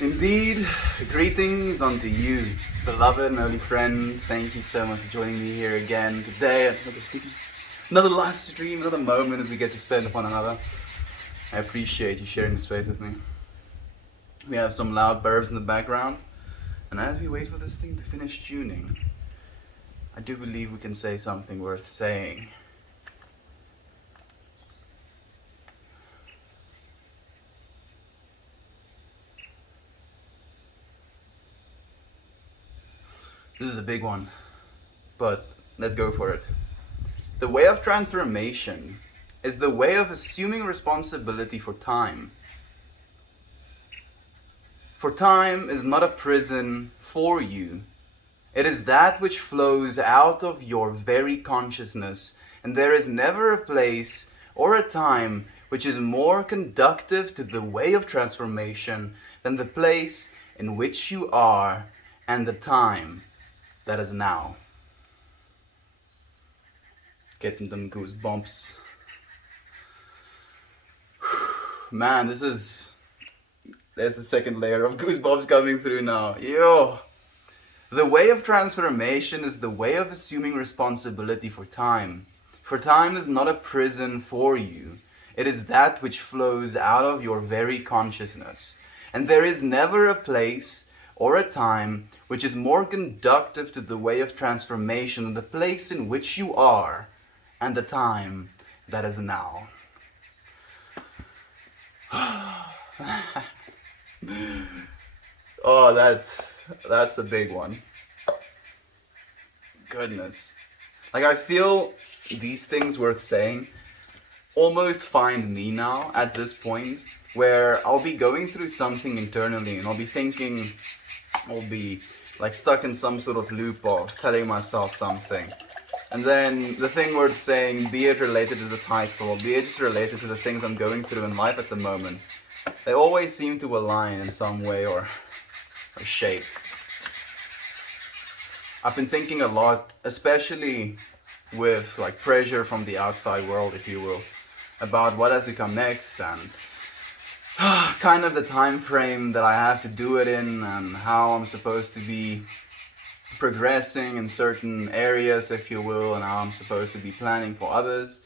Indeed, greetings unto you, beloved and holy friends. Thank you so much for joining me here again today at another live stream, another moment that we get to spend with one another. I appreciate you sharing the space with me. We have some loud burps in the background, and as we wait for this thing to finish tuning, I do believe we can say something worth saying. This is a big one, but let's go for it. The way of transformation is the way of assuming responsibility for time. For time is not a prison for you. It is that which flows out of your very consciousness, and there is never a place or a time which is more conducive to the way of transformation than the place in which you are and the time that is now. Getting them goosebumps. Man, there's the second layer of goosebumps coming through now. Yo! The way of transformation is the way of assuming responsibility for time. For time is not a prison for you. It is that which flows out of your very consciousness. And there is never a place or a time which is more conducive to the way of transformation than the place in which you are and the time that is now. Oh, that's a big one. Goodness. Like, I feel these things worth saying almost find me now at this point where I'll be going through something internally and I'll be thinking, I'll be like stuck in some sort of loop of telling myself something. And then the thing worth saying, be it related to the title, be it just related to the things I'm going through in life at the moment, they always seem to align in some way or shape. I've been thinking a lot, especially with like pressure from the outside world, if you will, about what has to come next and kind of the time frame that I have to do it in and how I'm supposed to be progressing in certain areas, if you will, and how I'm supposed to be planning for others.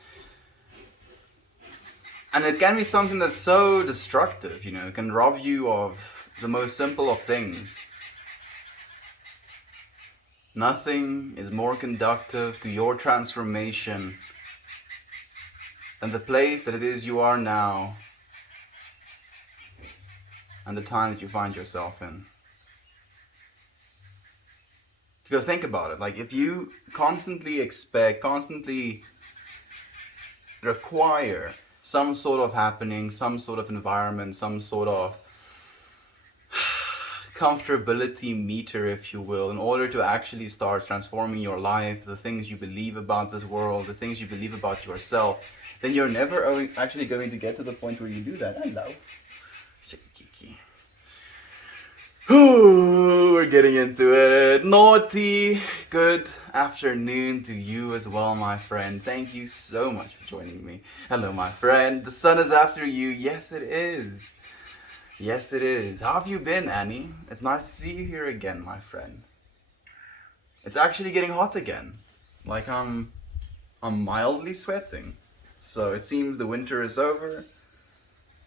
And it can be something that's so destructive, you know, it can rob you of the most simple of things. Nothing is more conducive to your transformation than the place that it is you are now and the time that you find yourself in. Because think about it, like if you constantly require some sort of happening, some sort of environment, some sort of comfortability meter, if you will, in order to actually start transforming your life, the things you believe about this world, the things you believe about yourself, then you're never actually going to get to the point where you do that. Hello. Ooh, we're getting into it. Naughty. Good afternoon to you as well, my friend. Thank you so much for joining me. Hello, my friend. The sun is after you. Yes, it is. Yes, it is. How have you been, Annie? It's nice to see you here again, my friend. It's actually getting hot again. Like I'm mildly sweating. So it seems the winter is over.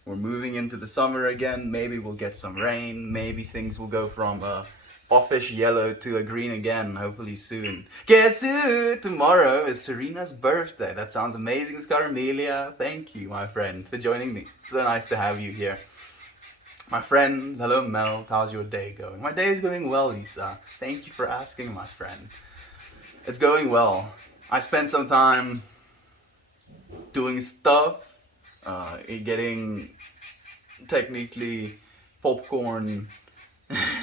We're moving into the summer again. Maybe we'll get some rain. Maybe things will go from a offish yellow to a green again, hopefully soon. Guess who? Tomorrow is Serena's birthday. That sounds amazing, Scarmelia. Thank you, my friend, for joining me. So nice to have you here. My friends, hello Mel, how's your day going? My day is going well, Lisa. Thank you for asking, my friend. It's going well. I spent some time doing stuff, getting technically popcorn,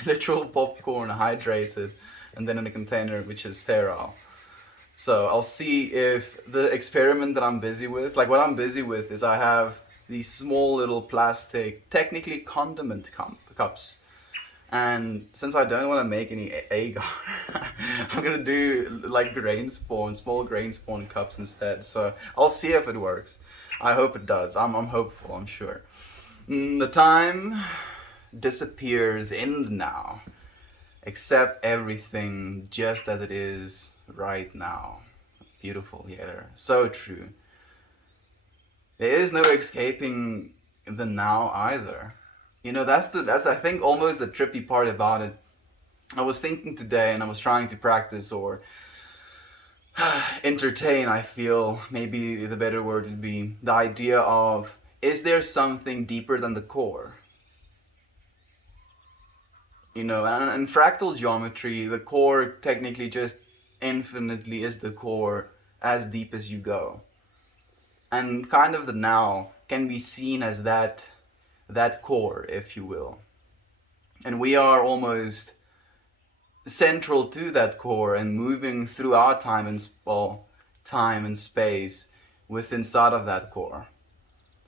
literal popcorn hydrated, and then in a container which is sterile. So I'll see if the experiment that I'm busy with, like what I'm busy with is I have these small little plastic, technically condiment cups. And since I don't want to make any agar, I'm going to do like small grain spawn cups instead. So I'll see if it works. I hope it does. I'm hopeful, I'm sure. The time disappears in the now. Accept everything just as it is right now. Beautiful, yeah, so true. There is no escaping the now either. That's I think almost the trippy part about it. I was thinking today and I was trying to practice or entertain, I feel maybe the better word would be the idea of, is there something deeper than the core? And in fractal geometry, the core technically just infinitely is the core as deep as you go. And kind of the now can be seen as that core, if you will. And we are almost central to that core and moving through our time and space with inside of that core.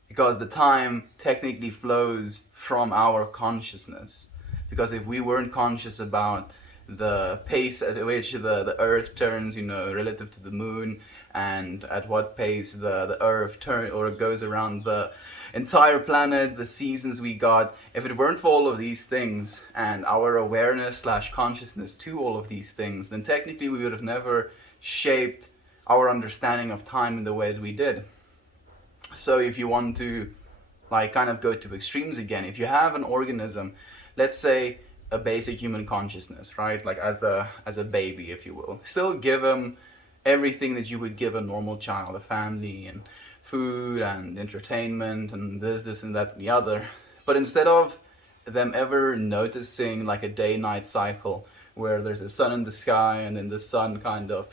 Because the time technically flows from our consciousness. Because if we weren't conscious about the pace at which the earth turns, relative to the moon, and at what pace the earth turns or goes around the entire planet, the seasons we got, if it weren't for all of these things and our awareness / consciousness to all of these things, then technically we would have never shaped our understanding of time in the way that we did. So if you want to kind of go to extremes again, if you have an organism, let's say a basic human consciousness, right? Like as a baby, if you will, still give them everything that you would give a normal child, a family and food and entertainment and this and that and the other. But instead of them ever noticing like a day-night cycle where there's a sun in the sky and then the sun kind of,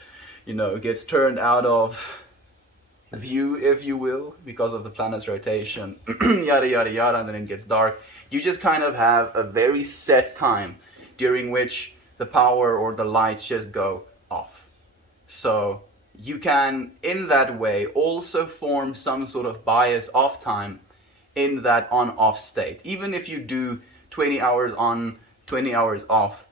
gets turned out of view, if you will, because of the planet's rotation, yada yada yada, and then it gets dark. You just kind of have a very set time during which the power or the lights just go off. So you can, in that way, also form some sort of bias off time in that on-off state. Even if you do 20 hours on, 20 hours off,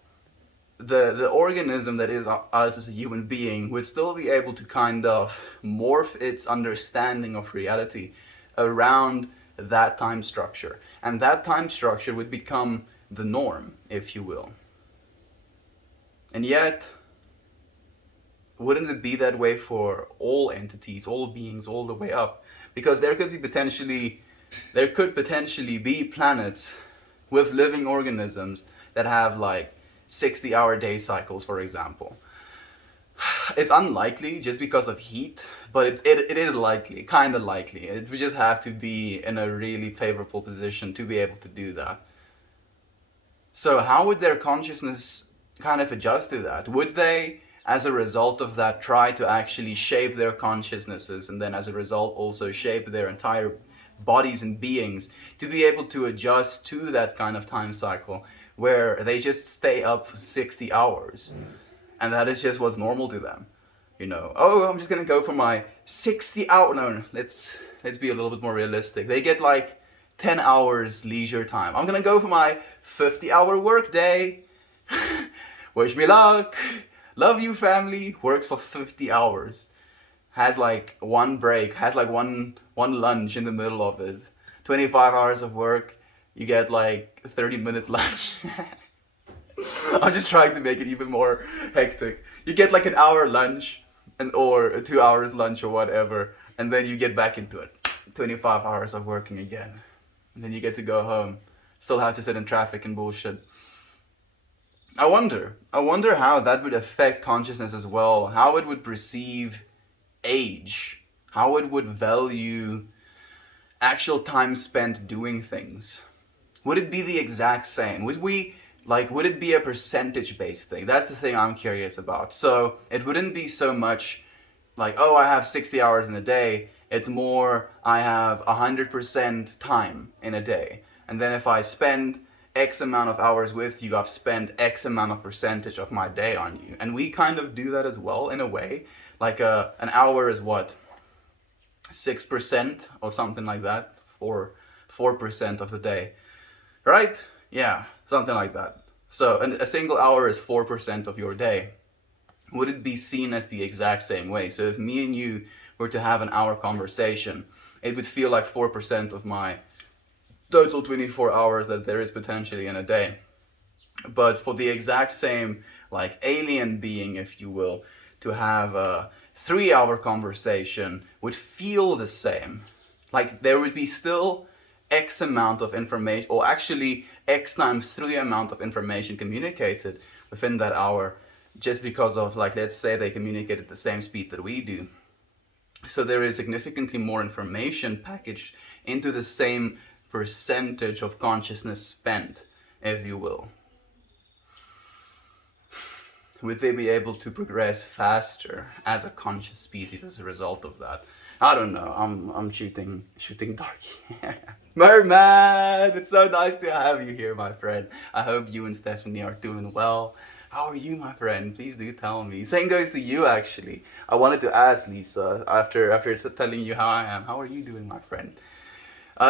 the organism that is us as a human being would still be able to kind of morph its understanding of reality around that time structure. And that time structure would become the norm, if you will. And yet, wouldn't it be that way for all entities, all beings, all the way up? Because there could potentially be planets with living organisms that have like 60-hour day cycles, for example. It's unlikely just because of heat, but it is likely, kind of likely. It would just have to be in a really favorable position to be able to do that. So how would their consciousness kind of adjust to that? Would they, as a result of that, try to actually shape their consciousnesses and then as a result also shape their entire bodies and beings to be able to adjust to that kind of time cycle where they just stay up for 60 hours and that is just what's normal to them? Oh, I'm just gonna go for my 60-hour, no, let's be a little bit more realistic. They get like 10 hours leisure time. I'm gonna go for my 50-hour work day. Wish me luck. Love you, family. Works for 50 hours. Has like one break, has like one lunch in the middle of it. 25 hours of work, you get like 30 minutes lunch. I'm just trying to make it even more hectic. You get like an hour lunch or 2 hours lunch or whatever, and then you get back into it. 25 hours of working again. And then you get to go home. Still have to sit in traffic and bullshit. I wonder how that would affect consciousness as well. How it would perceive age. How it would value actual time spent doing things. Would it be the exact same? Would it be a percentage-based thing? That's the thing I'm curious about. So it wouldn't be so much like, oh, I have 60 hours in a day. It's more, I have 100% time in a day. And then if I spend X amount of hours with you, I've spent X amount of percentage of my day on you. And we kind of do that as well, in a way. Like an hour is what? 6% or something like that? 4% of the day. Right? Yeah, something like that. So a single hour is 4% of your day. Would it be seen as the exact same way? So if me and you were to have an hour conversation, it would feel like 4% of my total 24 hours that there is potentially in a day. But for the exact same, like, alien being, if you will, to have a 3 hour conversation would feel the same. Like, there would be still X amount of information, or actually X times 3 amount of information communicated within that hour, just because of, like, let's say they communicate at the same speed that we do. So there is significantly more information packaged into the same percentage of consciousness spent, if you will. Would they be able to progress faster as a conscious species as a result of that? I don't know. I'm shooting dark here. Merman, it's so nice to have you here, my friend. I hope you and Stephanie are doing well. How are you, my friend? Please do tell me. Same goes to you, actually. I wanted to ask Lisa after telling you how I am. How are you doing, my friend?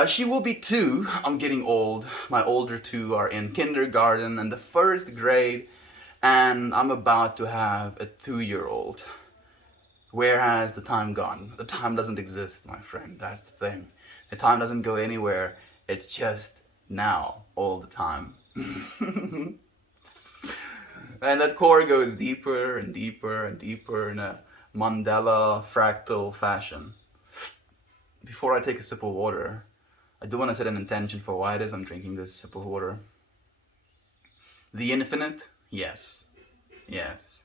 She will be 2. I'm getting old. My older 2 are in kindergarten and the 1st grade, and I'm about to have a 2-year-old. Where has the time gone? The time doesn't exist, my friend. That's the thing. The time doesn't go anywhere. It's just now, all the time. And that core goes deeper and deeper and deeper in a Mandela fractal fashion. Before I take a sip of water, I do want to set an intention for why it is I'm drinking this sip of water. The infinite? Yes. Yes.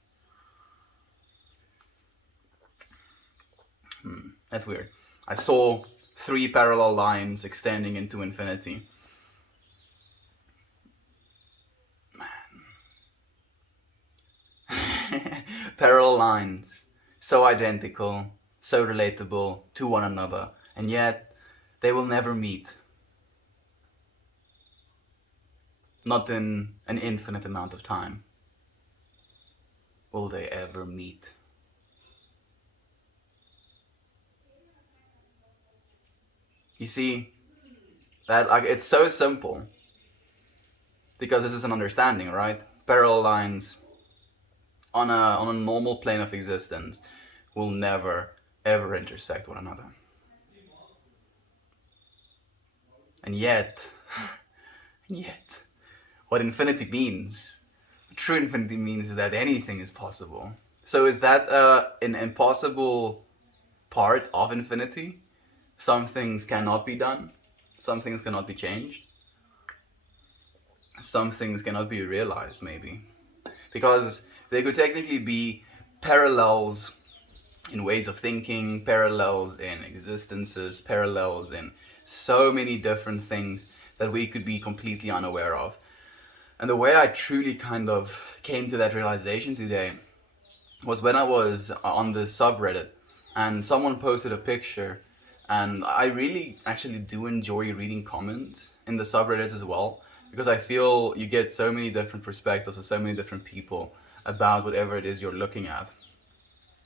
That's weird. I saw 3 parallel lines extending into infinity. Man. Parallel lines. So identical, so relatable to one another, and yet they will never meet. Not in an infinite amount of time. Will they ever meet? You see, that, like, it's so simple. Because this is an understanding, right? Parallel lines on a normal plane of existence will never ever intersect one another. And yet, what infinity means, true infinity means, is that anything is possible. So is that an impossible part of infinity? Some things cannot be done. Some things cannot be changed. Some things cannot be realized, maybe. Because they could technically be parallels in ways of thinking, parallels in existences, parallels in so many different things that we could be completely unaware of. And the way I truly kind of came to that realization today was when I was on the subreddit and someone posted a picture, and I really actually do enjoy reading comments in the subreddits as well, because I feel you get so many different perspectives of so many different people about whatever it is you're looking at.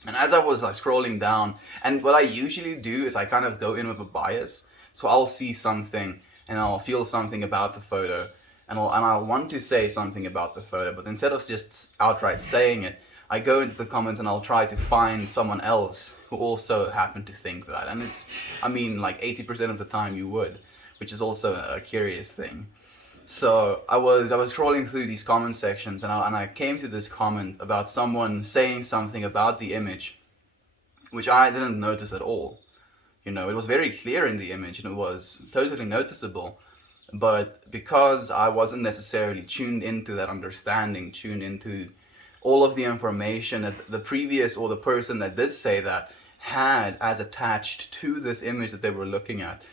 And as I was, like, scrolling down, and what I usually do is I kind of go in with a bias, so I'll see something and I'll feel something about the photo, and I'll want to say something about the photo, but instead of just outright saying it, I go into the comments and I'll try to find someone else who also happened to think that. And it's, I mean, like 80% of the time you would, which is also a curious thing. So I was scrolling through these comment sections, and I came to this comment about someone saying something about the image, which I didn't notice at all. You know, it was very clear in the image and it was totally noticeable. But because I wasn't necessarily tuned into that understanding, tuned into all of the information that the previous, or the person that did say that, had as attached to this image that they were looking at,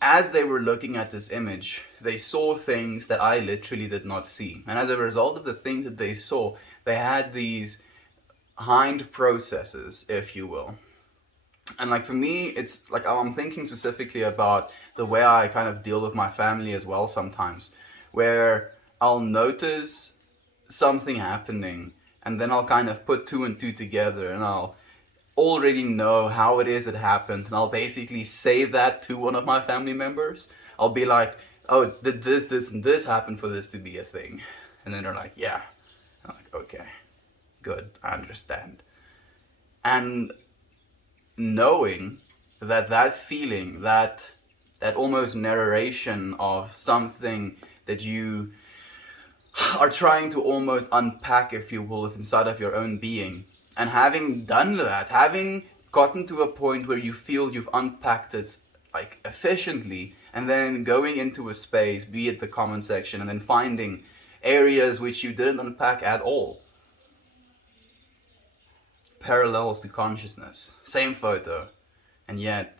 as they were looking at this image, they saw things that I literally did not see. And as a result of the things that they saw, they had these hind processes, if you will. And, like, for me, it's like I'm thinking specifically about the way I kind of deal with my family as well sometimes, where I'll notice something happening and then I'll kind of put 2 and 2 together, and I'll already know how it is it happened, and I'll basically say that to one of my family members. I'll be like, oh, did this and this happen for this to be a thing? And then they're like, yeah. I'm like, okay, good, I understand. And knowing that feeling, that that almost narration of something that you are trying to almost unpack, if you will, inside of your own being. And having done that, having gotten to a point where you feel you've unpacked it like efficiently, and then going into a space, be it the comment section, and then finding areas which you didn't unpack at all. Parallels to consciousness, same photo, and yet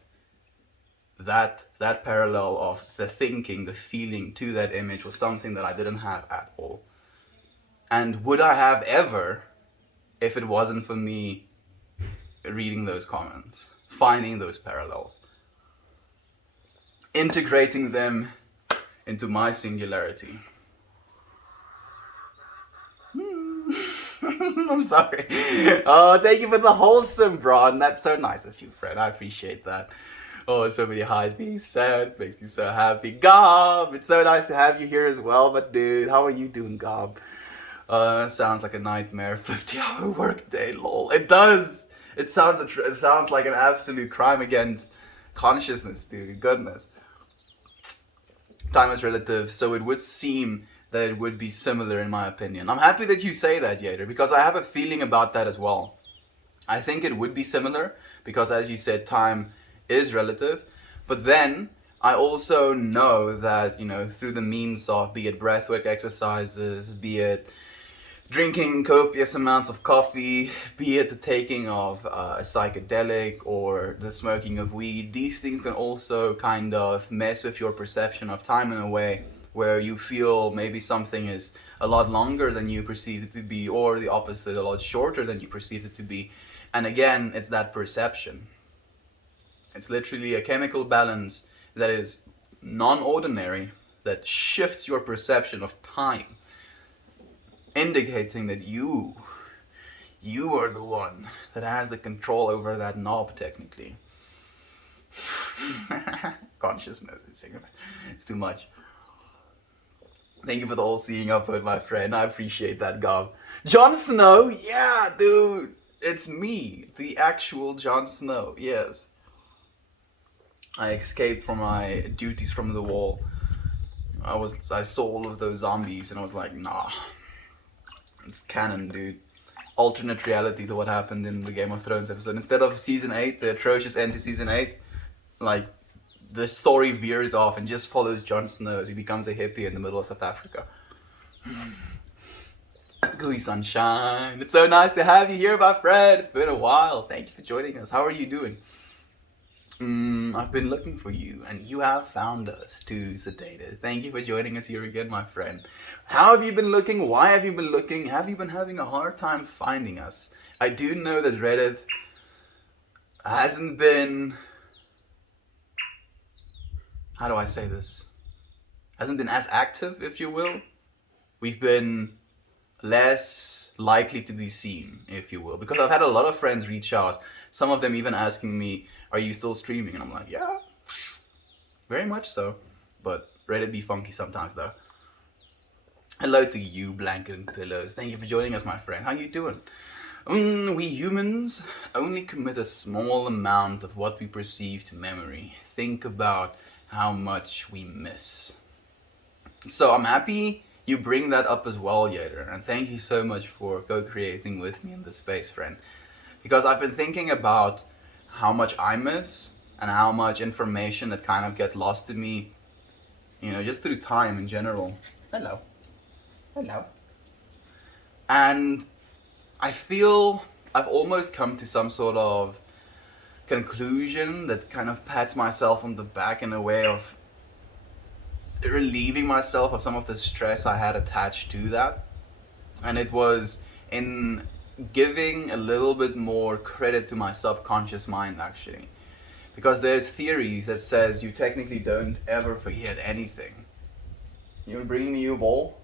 that parallel of the thinking, the feeling to that image was something that I didn't have at all. And would I have ever, if it wasn't for me reading those comments, finding those parallels, integrating them into my singularity? I'm sorry. Oh, thank you for the wholesome, Bron. That's so nice of you, friend. I appreciate that. Oh, so many highs being said. Makes me so happy. Gob, it's so nice to have you here as well. But dude, how are you doing, Gob? Sounds like a nightmare. 50-hour workday, lol. It does. It sounds like an absolute crime against consciousness, dude. Goodness. Time is relative, so it would seem that it would be similar in my opinion. I'm happy that you say that, Yader, because I have a feeling about that as well. I think it would be similar because, as you said, time is relative. But then I also know that, through the means of, be it breathwork exercises, be it drinking copious amounts of coffee, be it the taking of a psychedelic or the smoking of weed, these things can also kind of mess with your perception of time in a way where you feel maybe something is a lot longer than you perceive it to be, or the opposite, a lot shorter than you perceive it to be. And again, it's that perception. It's literally a chemical balance that is non-ordinary, that shifts your perception of time, indicating that you are the one that has the control over that knob, technically. Consciousness, it's too much. Thank you for the all-seeing upvote, my friend. I appreciate that, Gob. Jon Snow? Yeah, dude. It's me. The actual Jon Snow. Yes. I escaped from my duties from the wall. I saw all of those zombies and I was like, nah. It's canon, dude. Alternate reality to what happened in the Game of Thrones episode. Instead of season 8, the atrocious end to season 8, like, the story veers off and just follows Jon Snow as he becomes a hippie in the middle of South Africa. Gooey sunshine. It's so nice to have you here, my friend. It's been a while. Thank you for joining us. How are you doing? I've been looking for you, and you have found us too, Sedated. Thank you for joining us here again, my friend. How have you been looking? Why have you been looking? Have you been having a hard time finding us? I do know that Reddit hasn't been... How do I say this? Hasn't been as active, if you will. We've been less likely to be seen, if you will. Because I've had a lot of friends reach out. Some of them even asking me, are you still streaming? And I'm like, yeah, very much so. But Reddit be funky sometimes, though. Hello to you, Blanket and Pillows. Thank you for joining us, my friend. How you doing? We humans only commit a small amount of what we perceive to memory. Think about how much we miss. So I'm happy you bring that up as well, Yader, and thank you so much for co-creating with me in this space, friend. Because I've been thinking about how much I miss and how much information that kind of gets lost to me, just through time in general. Hello. And I feel I've almost come to some sort of conclusion that kind of pats myself on the back in a way of relieving myself of some of the stress I had attached to that. And it was in giving a little bit more credit to my subconscious mind, actually. Because there's theories that says you technically don't ever forget anything. You bring me a ball?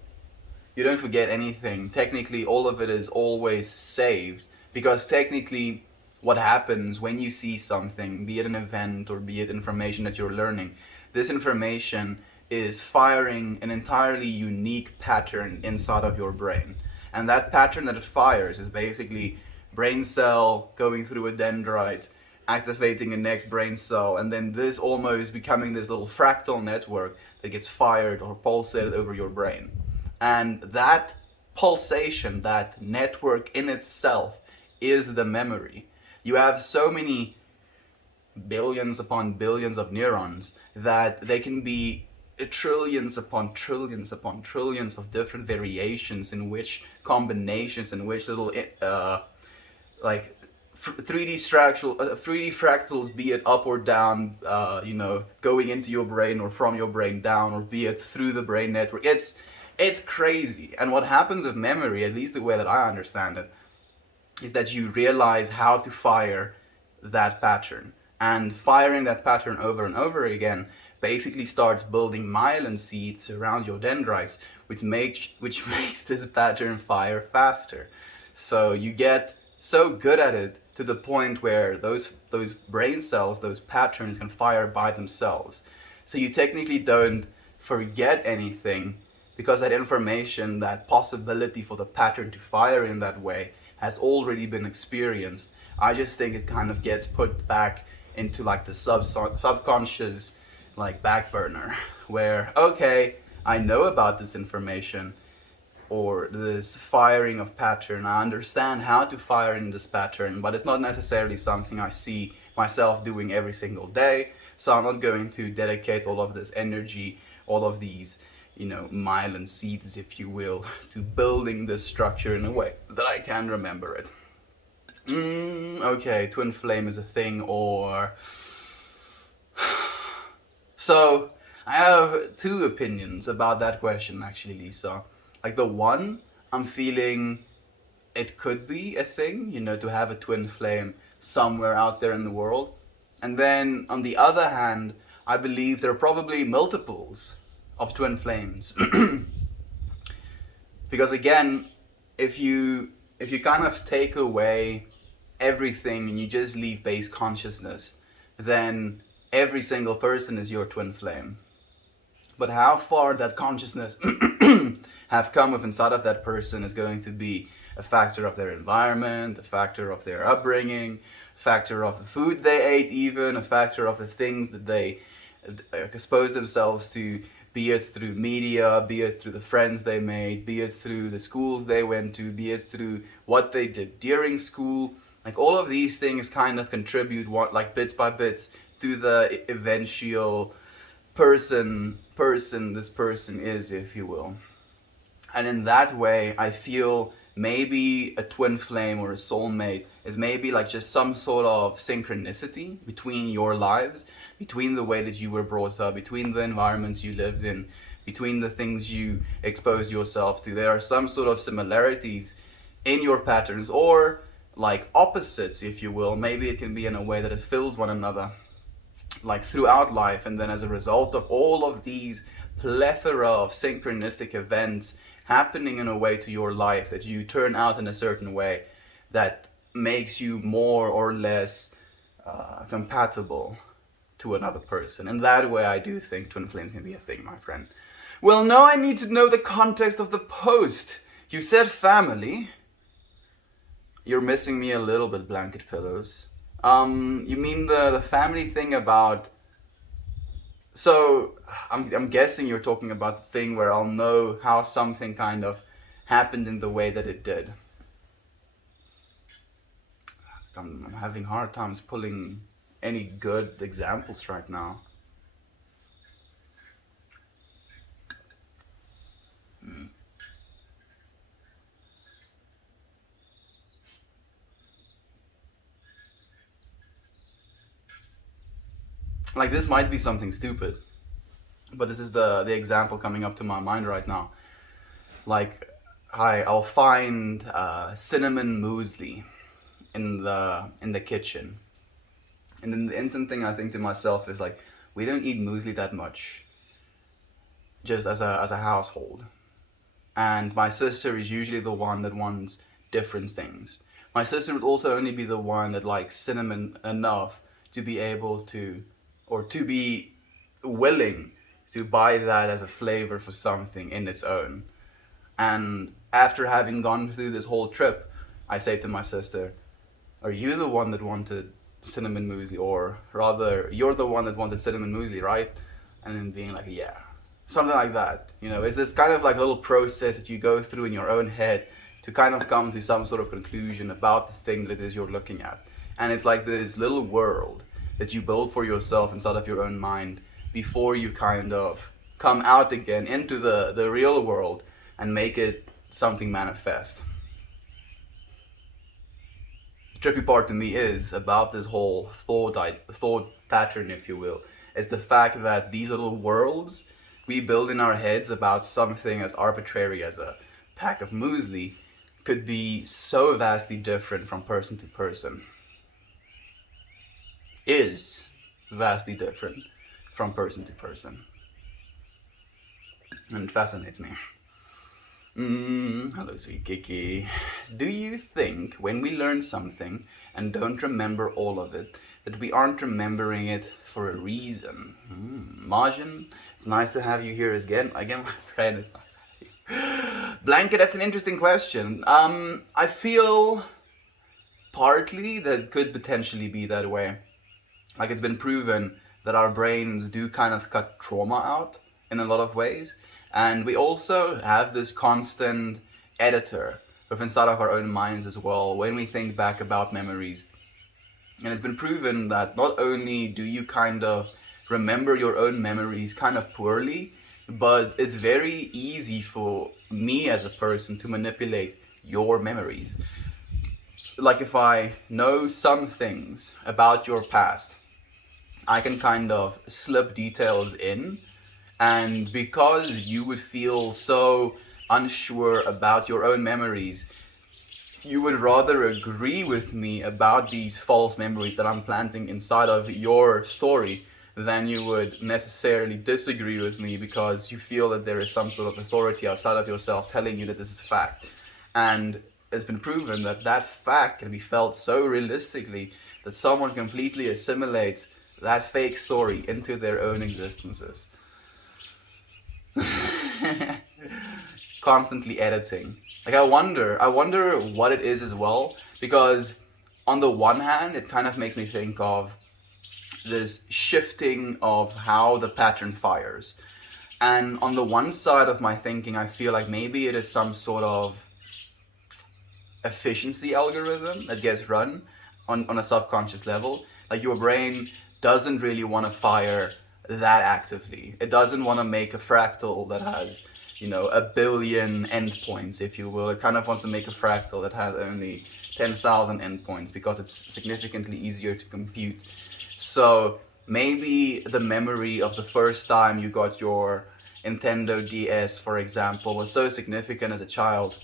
You don't forget anything. Technically, all of it is always saved. Because technically, what happens when you see something, be it an event or be it information that you're learning, this information is firing an entirely unique pattern inside of your brain. And that pattern that it fires is basically brain cell going through a dendrite activating a next brain cell, and then this almost becoming this little fractal network that gets fired or pulsated over your brain. And that pulsation, that network in itself, is the memory. You have so many billions upon billions of neurons that they can be trillions upon trillions upon trillions of different variations, in which combinations, in which little like 3D fractals, be it up or down, going into your brain or from your brain down, or be it through the brain network. It's crazy. And what happens with memory, at least the way that I understand it, is that you realize how to fire that pattern. And firing that pattern over and over again basically starts building myelin seeds around your dendrites, which makes this pattern fire faster. So you get so good at it to the point where those brain cells, those patterns, can fire by themselves. So you technically don't forget anything, because that information, that possibility for the pattern to fire in that way, has already been experienced. I just think it kind of gets put back into like the subconscious like back burner, where okay, I know about this information or this firing of pattern, I understand how to fire in this pattern, but it's not necessarily something I see myself doing every single day. So I'm not going to dedicate all of this energy, all of these myelin seeds, if you will, to building this structure in a way that I can remember it. Okay, twin flame is a thing, or... So, I have two opinions about that question, actually, Lisa. Like, the one, I'm feeling it could be a thing, to have a twin flame somewhere out there in the world. And then, on the other hand, I believe there are probably multiples of twin flames. Because again, if you kind of take away everything and you just leave base consciousness, then every single person is your twin flame. But how far that consciousness have come with inside of that person is going to be a factor of their environment, a factor of their upbringing, a factor of the food they ate, even a factor of the things that they exposed themselves to, be it through media, be it through the friends they made, be it through the schools they went to, be it through what they did during school. Like, all of these things kind of contribute, like bits by bits, to the eventual person this person is, if you will. And in that way, I feel maybe a twin flame or a soulmate is maybe like just some sort of synchronicity between your lives, between the way that you were brought up, between the environments you lived in, between the things you exposed yourself to. There are some sort of similarities in your patterns, or like opposites, if you will. Maybe it can be in a way that it fills one another, like throughout life. And then as a result of all of these plethora of synchronistic events happening in a way to your life, that you turn out in a certain way that makes you more or less compatible to another person. And that way I do think twin flames can be a thing, my friend. Well, now I need to know the context of the post. You said family. You're missing me a little bit, blanket pillows. You mean the family thing about... So, I'm guessing you're talking about the thing where I'll know how something kind of happened in the way that it did. I'm having hard times pulling any good examples right now. Like, this might be something stupid, but this is the example coming up to my mind right now. Like, I'll find cinnamon muesli in the kitchen, and then the instant thing I think to myself is like, we don't eat muesli that much, just as a household. And my sister is usually the one that wants different things. My sister would also only be the one that likes cinnamon enough to be able to, or to be willing to buy that as a flavor for something in its own. And after having gone through this whole trip, I say to my sister, are you the one that wanted cinnamon muesli, or rather, you're the one that wanted cinnamon muesli, right? And then being like, yeah, something like that. It's this kind of like little process that you go through in your own head to kind of come to some sort of conclusion about the thing that it is you're looking at. And it's like this little world that you build for yourself inside of your own mind before you kind of come out again into the real world and make it something manifest. The trippy part to me is about this whole thought pattern, if you will, is the fact that these little worlds we build in our heads about something as arbitrary as a pack of muesli could be so vastly different from person to person. Is vastly different from person to person. And it fascinates me. Hello, sweet Kiki. Do you think when we learn something and don't remember all of it, that we aren't remembering it for a reason? Marjan, it's nice to have you here again. Again, my friend, it's nice to have you. Blanket, that's an interesting question. I feel partly that could potentially be that way. Like, it's been proven that our brains do kind of cut trauma out in a lot of ways. And we also have this constant editor within inside of our own minds as well when we think back about memories. And it's been proven that not only do you kind of remember your own memories kind of poorly, but it's very easy for me as a person to manipulate your memories. Like, if I know some things about your past, I can kind of slip details in. And because you would feel so unsure about your own memories, you would rather agree with me about these false memories that I'm planting inside of your story than you would necessarily disagree with me because you feel that there is some sort of authority outside of yourself telling you that this is fact. And it's been proven that that fact can be felt so realistically that someone completely assimilates that fake story into their own existences. Constantly editing. Like, I wonder what it is as well, because on the one hand it kind of makes me think of this shifting of how the pattern fires, and on the one side of my thinking I feel like maybe it is some sort of efficiency algorithm that gets run on a subconscious level. Like, your brain doesn't really want to fire that actively. It doesn't want to make a fractal that has, 1 billion endpoints, if you will. It kind of wants to make a fractal that has only 10,000 endpoints because it's significantly easier to compute. So maybe the memory of the first time you got your Nintendo DS, for example, was so significant as a child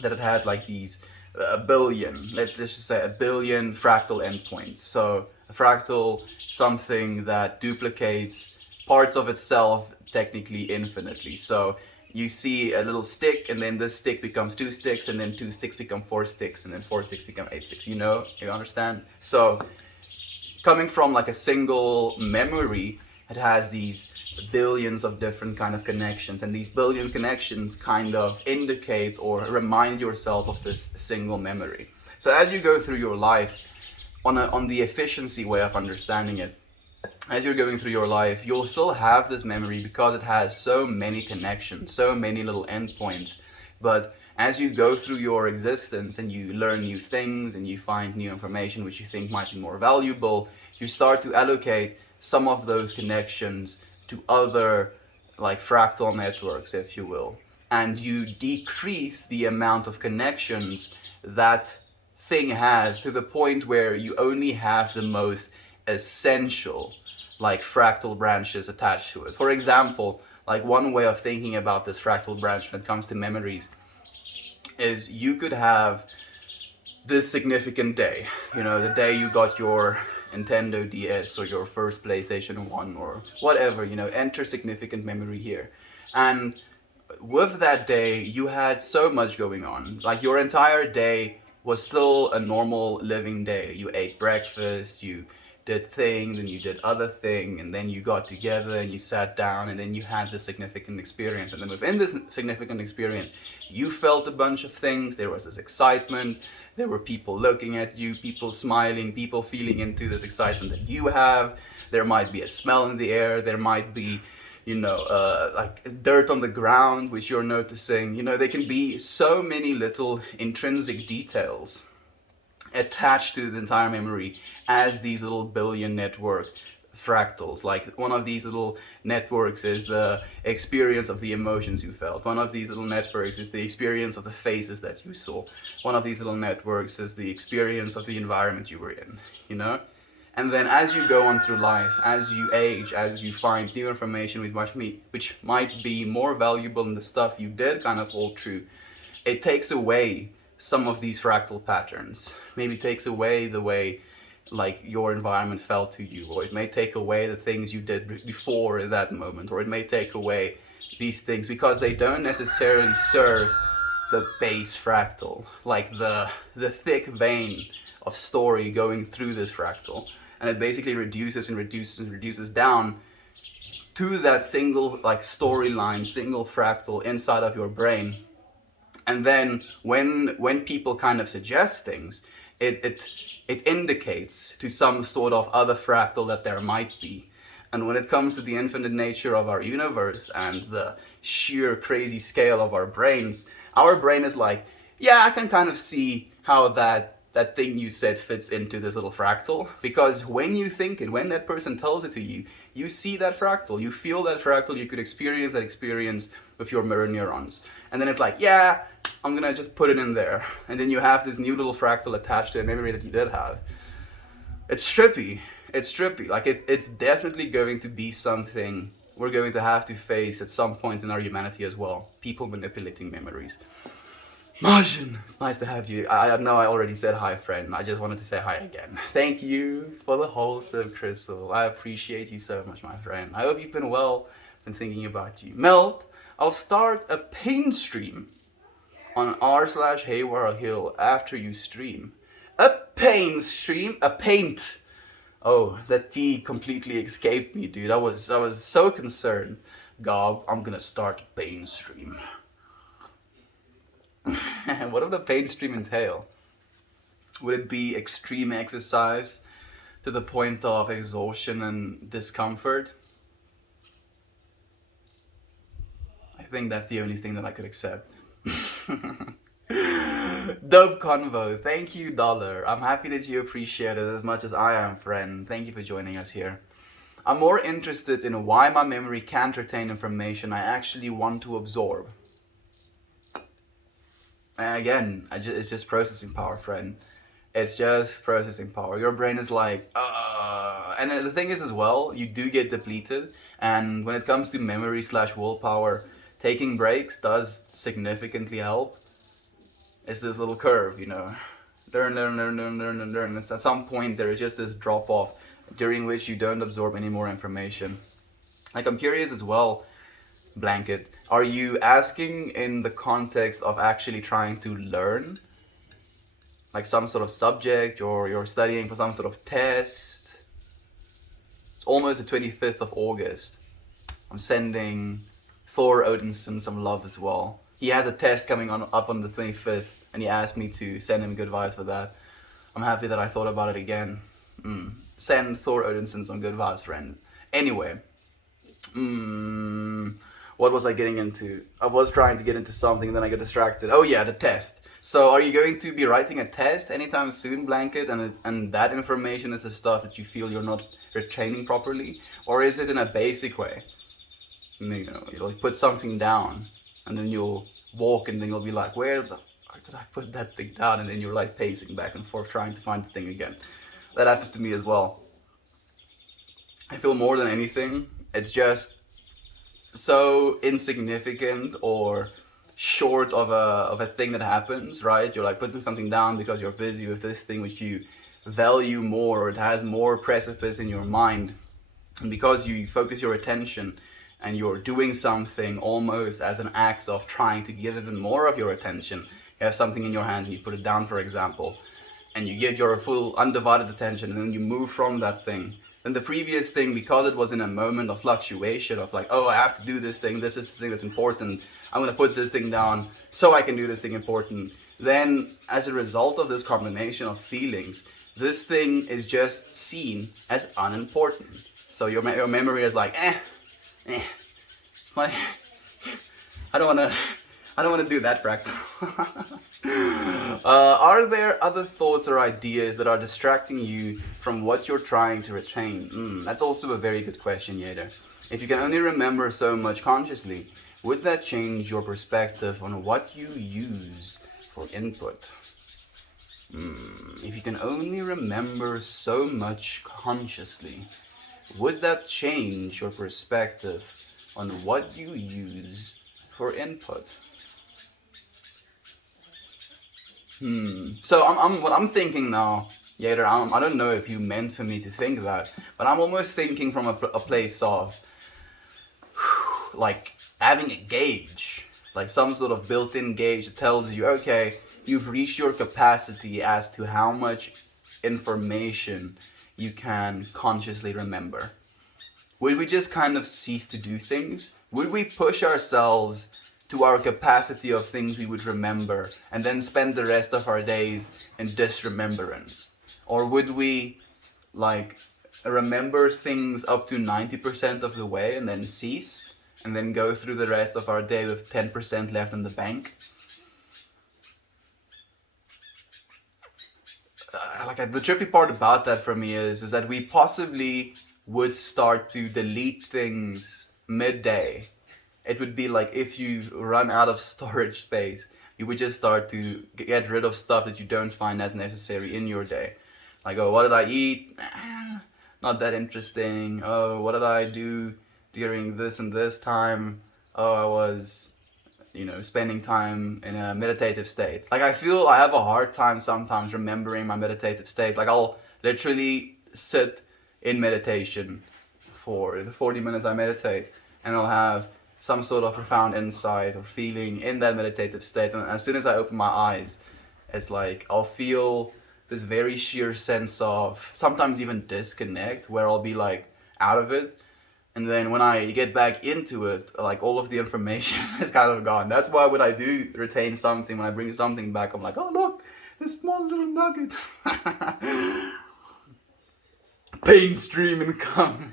that it had like these a billion, let's just say 1 billion fractal endpoints. So a fractal, something that duplicates parts of itself technically infinitely. So you see a little stick, and then this stick becomes 2 sticks, and then 2 sticks become 4 sticks, and then 4 sticks become 8 sticks. You understand? So coming from like a single memory, it has these billions of different kind of connections, and these billion connections kind of indicate or remind yourself of this single memory. So as you go through your life, on the efficiency way of understanding it, as you're going through your life, you'll still have this memory because it has so many connections, so many little endpoints. But as you go through your existence and you learn new things and you find new information which you think might be more valuable, you start to allocate some of those connections to other, like, fractal networks, if you will. And you decrease the amount of connections that thing has to the point where you only have the most essential, like, fractal branches attached to it. For example, like, one way of thinking about this fractal branch when it comes to memories is you could have this significant day, the day you got your Nintendo DS or your first PlayStation 1 or whatever, enter significant memory here. And with that day, you had so much going on. Like, your entire day was still a normal living day. You ate breakfast, you did thing, then you did other thing, and then you got together and you sat down, and then you had this significant experience. And then within this significant experience, you felt a bunch of things. There was this excitement. There were people looking at you, people smiling, people feeling into this excitement that you have. There might be a smell in the air. There might be, like dirt on the ground, which you're noticing. There can be so many little intrinsic details attached to the entire memory as these little billion network fractals. Like one of these little networks is the experience of the emotions you felt. One of these little networks is the experience of the faces that you saw. One of these little networks is the experience of the environment you were in, And then as you go on through life, as you age, as you find new information which might be more valuable than the stuff you did kind of hold true, it takes away some of these fractal patterns. Maybe takes away the way like your environment felt to you, or it may take away the things you did before that moment, or it may take away these things because they don't necessarily serve the base fractal, like the thick vein of story going through this fractal. And it basically reduces and reduces and reduces down to that single like storyline, single fractal inside of your brain. And then when people kind of suggest things, it indicates to some sort of other fractal that there might be. And when it comes to the infinite nature of our universe and the sheer crazy scale of our brain is like, yeah, I can kind of see how that thing you said fits into this little fractal. Because when you think it, when that person tells it to you, you see that fractal, you feel that fractal, you could experience that experience with your mirror neurons. And then it's like, yeah, I'm gonna just put it in there. And then you have this new little fractal attached to a memory that you did have. It's trippy. It's trippy. Like it's definitely going to be something we're going to have to face at some point in our humanity as well. People manipulating memories. Martian, it's nice to have you. I know I already said hi, friend. I just wanted to say hi again. Thank you for the wholesome crystal. I appreciate you so much, my friend. I hope you've been well. I've been thinking about you. Melt, I'll start a pain stream on r/Hayward Hill after you stream. A pain stream? A paint. Oh, that T completely escaped me, dude. I was so concerned. Gob, I'm gonna start a pain stream. What would a pain stream entail? Would it be extreme exercise to the point of exhaustion and discomfort? I think that's the only thing that I could accept. Dope convo. Thank you, Dollar. I'm happy that you appreciate it as much as I am, friend. Thank you for joining us here. I'm more interested in why my memory can't retain information I actually want to absorb. Again, it's just processing power, friend. It's just processing power. Your brain is like, and the thing is as well, you do get depleted. And when it comes to memory/willpower, taking breaks does significantly help. It's this little curve, learn. And at some point, there is just this drop off during which you don't absorb any more information. Like, I'm curious as well, Blanket, are you asking in the context of actually trying to learn? Like some sort of subject, or you're studying for some sort of test? It's almost the 25th of August. I'm sending Thor Odinson some love as well. He has a test coming up on the 25th, and he asked me to send him good vibes for that. I'm happy that I thought about it again. Send Thor Odinson some good vibes, friend. Anyway, what was I getting into? I was trying to get into something, and then I got distracted. Oh yeah, the test. So are you going to be writing a test anytime soon, Blanket? And that information is the stuff that you feel you're not retaining properly? Or is it in a basic way? You'll put something down, and then you'll walk, and then you'll be like, where the fuck did I put that thing down? And then you're like pacing back and forth trying to find the thing again. That happens to me as well. I feel more than anything, it's just so insignificant or short of a thing that happens, right? You're like putting something down because you're busy with this thing which you value more, or it has more precipice in your mind. And because you focus your attention and you're doing something almost as an act of trying to give even more of your attention, you have something in your hands and you put it down, for example, and you give your full undivided attention, and then you move from that thing, then the previous thing, because it was in a moment of fluctuation of like, oh, I have to do this thing, this is the thing that's important, I'm going to put this thing down so I can do this thing important, then as a result of this combination of feelings, this thing is just seen as unimportant. So your memory is like, it's like, I don't want to do that fractal. Are there other thoughts or ideas that are distracting you from what you're trying to retain? That's also a very good question, Yeda. If you can only remember so much consciously, would that change your perspective on what you use for input? If you can only remember so much consciously, would that change your perspective on what you use for input? So what I'm thinking now, Yader, I don't know if you meant for me to think that, but I'm almost thinking from a place of like having a gauge, like some sort of built-in gauge that tells you, okay, you've reached your capacity as to how much information you can consciously remember. Would we just kind of cease to do things? Would we push ourselves to our capacity of things we would remember and then spend the rest of our days in disremembrance? Or would we like remember things up to 90% of the way and then cease and then go through the rest of our day with 10% left in the bank? The trippy part about that for me is that we possibly would start to delete things midday. It would be like if you run out of storage space, you would just start to get rid of stuff that you don't find as necessary in your day. Like, oh, what did I eat? Not that interesting. Oh, what did I do during this and this time? Oh, I was, spending time in a meditative state. Like, I feel I have a hard time sometimes remembering my meditative state. Like, I'll literally sit in meditation for the 40 minutes I meditate, and I'll have some sort of profound insight or feeling in that meditative state. And as soon as I open my eyes, it's like I'll feel this very sheer sense of sometimes even disconnect, where I'll be like out of it. And then when I get back into it, like all of the information is kind of gone. That's why when I do retain something, when I bring something back, I'm like, oh look, this small little nugget. Pain stream income.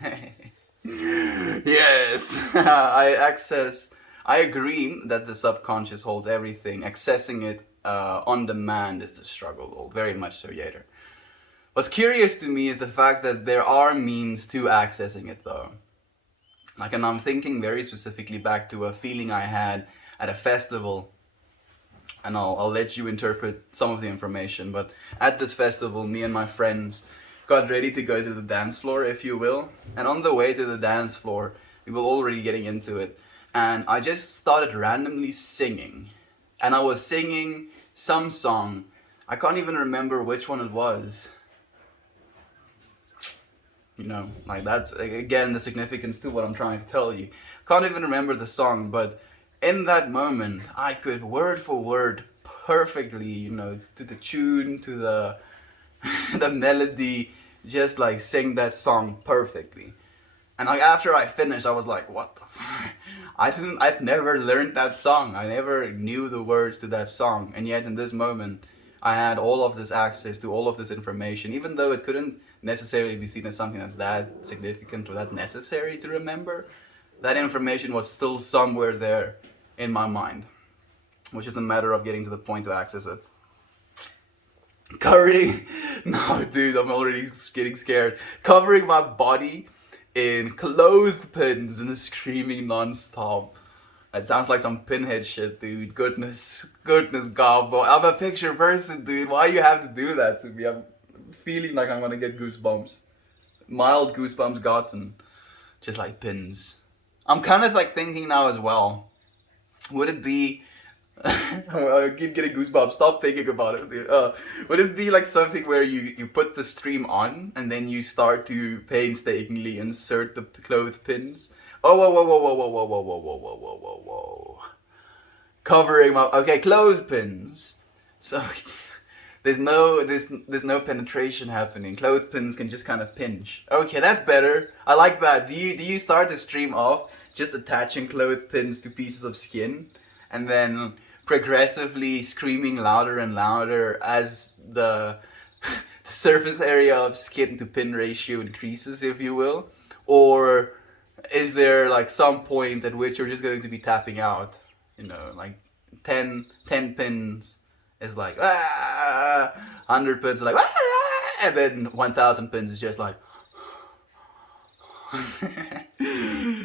Yes. I agree that the subconscious holds everything. Accessing it on demand is the struggle, very much so, Yader. What's curious to me is the fact that there are means to accessing it though. Like, and I'm thinking very specifically back to a feeling I had at a festival, and I'll let you interpret some of the information, but at this festival, me and my friends got ready to go to the dance floor, if you will, and on the way to the dance floor, we were already getting into it, and I just started randomly singing, and I was singing some song. I can't even remember which one it was. Like, that's again the significance to what I'm trying to tell you. Can't even remember the song, but in that moment I could word for word perfectly, to the tune, to the the melody, just like sing that song perfectly. And like after I finished, I was like, what the fuck? I've never learned that song. I never knew the words to that song. And yet in this moment, I had all of this access to all of this information, even though it couldn't necessarily be seen as something that's that significant or that necessary to remember. That information was still somewhere there in my mind, which is a matter of getting to the point to access it. No, dude, I'm already getting scared. Covering my body in clothespins and screaming non-stop. That sounds like some pinhead shit, dude. Goodness, gobbo. I'm a picture person, dude. Why you have to do that to me? I'm feeling like I'm gonna get goosebumps. Mild goosebumps gotten. Just like pins. I'm kind of like thinking now as well. Would it be... I keep getting goosebumps. Stop thinking about it, dude. Would it be like something where you put the stream on and then you start to painstakingly insert the clothespins? Oh, whoa. Covering my... Okay, clothespins. So... there's no penetration happening. Clothespins can just kind of pinch. Okay, that's better. I like that. Do you start the stream off just attaching clothespins to pieces of skin, and then progressively screaming louder and louder as the surface area of skin to pin ratio increases, if you will? Or is there like some point at which you're just going to be tapping out? You know, like 10 pins is like, 100 pins are like, and then 1,000 pins is just like.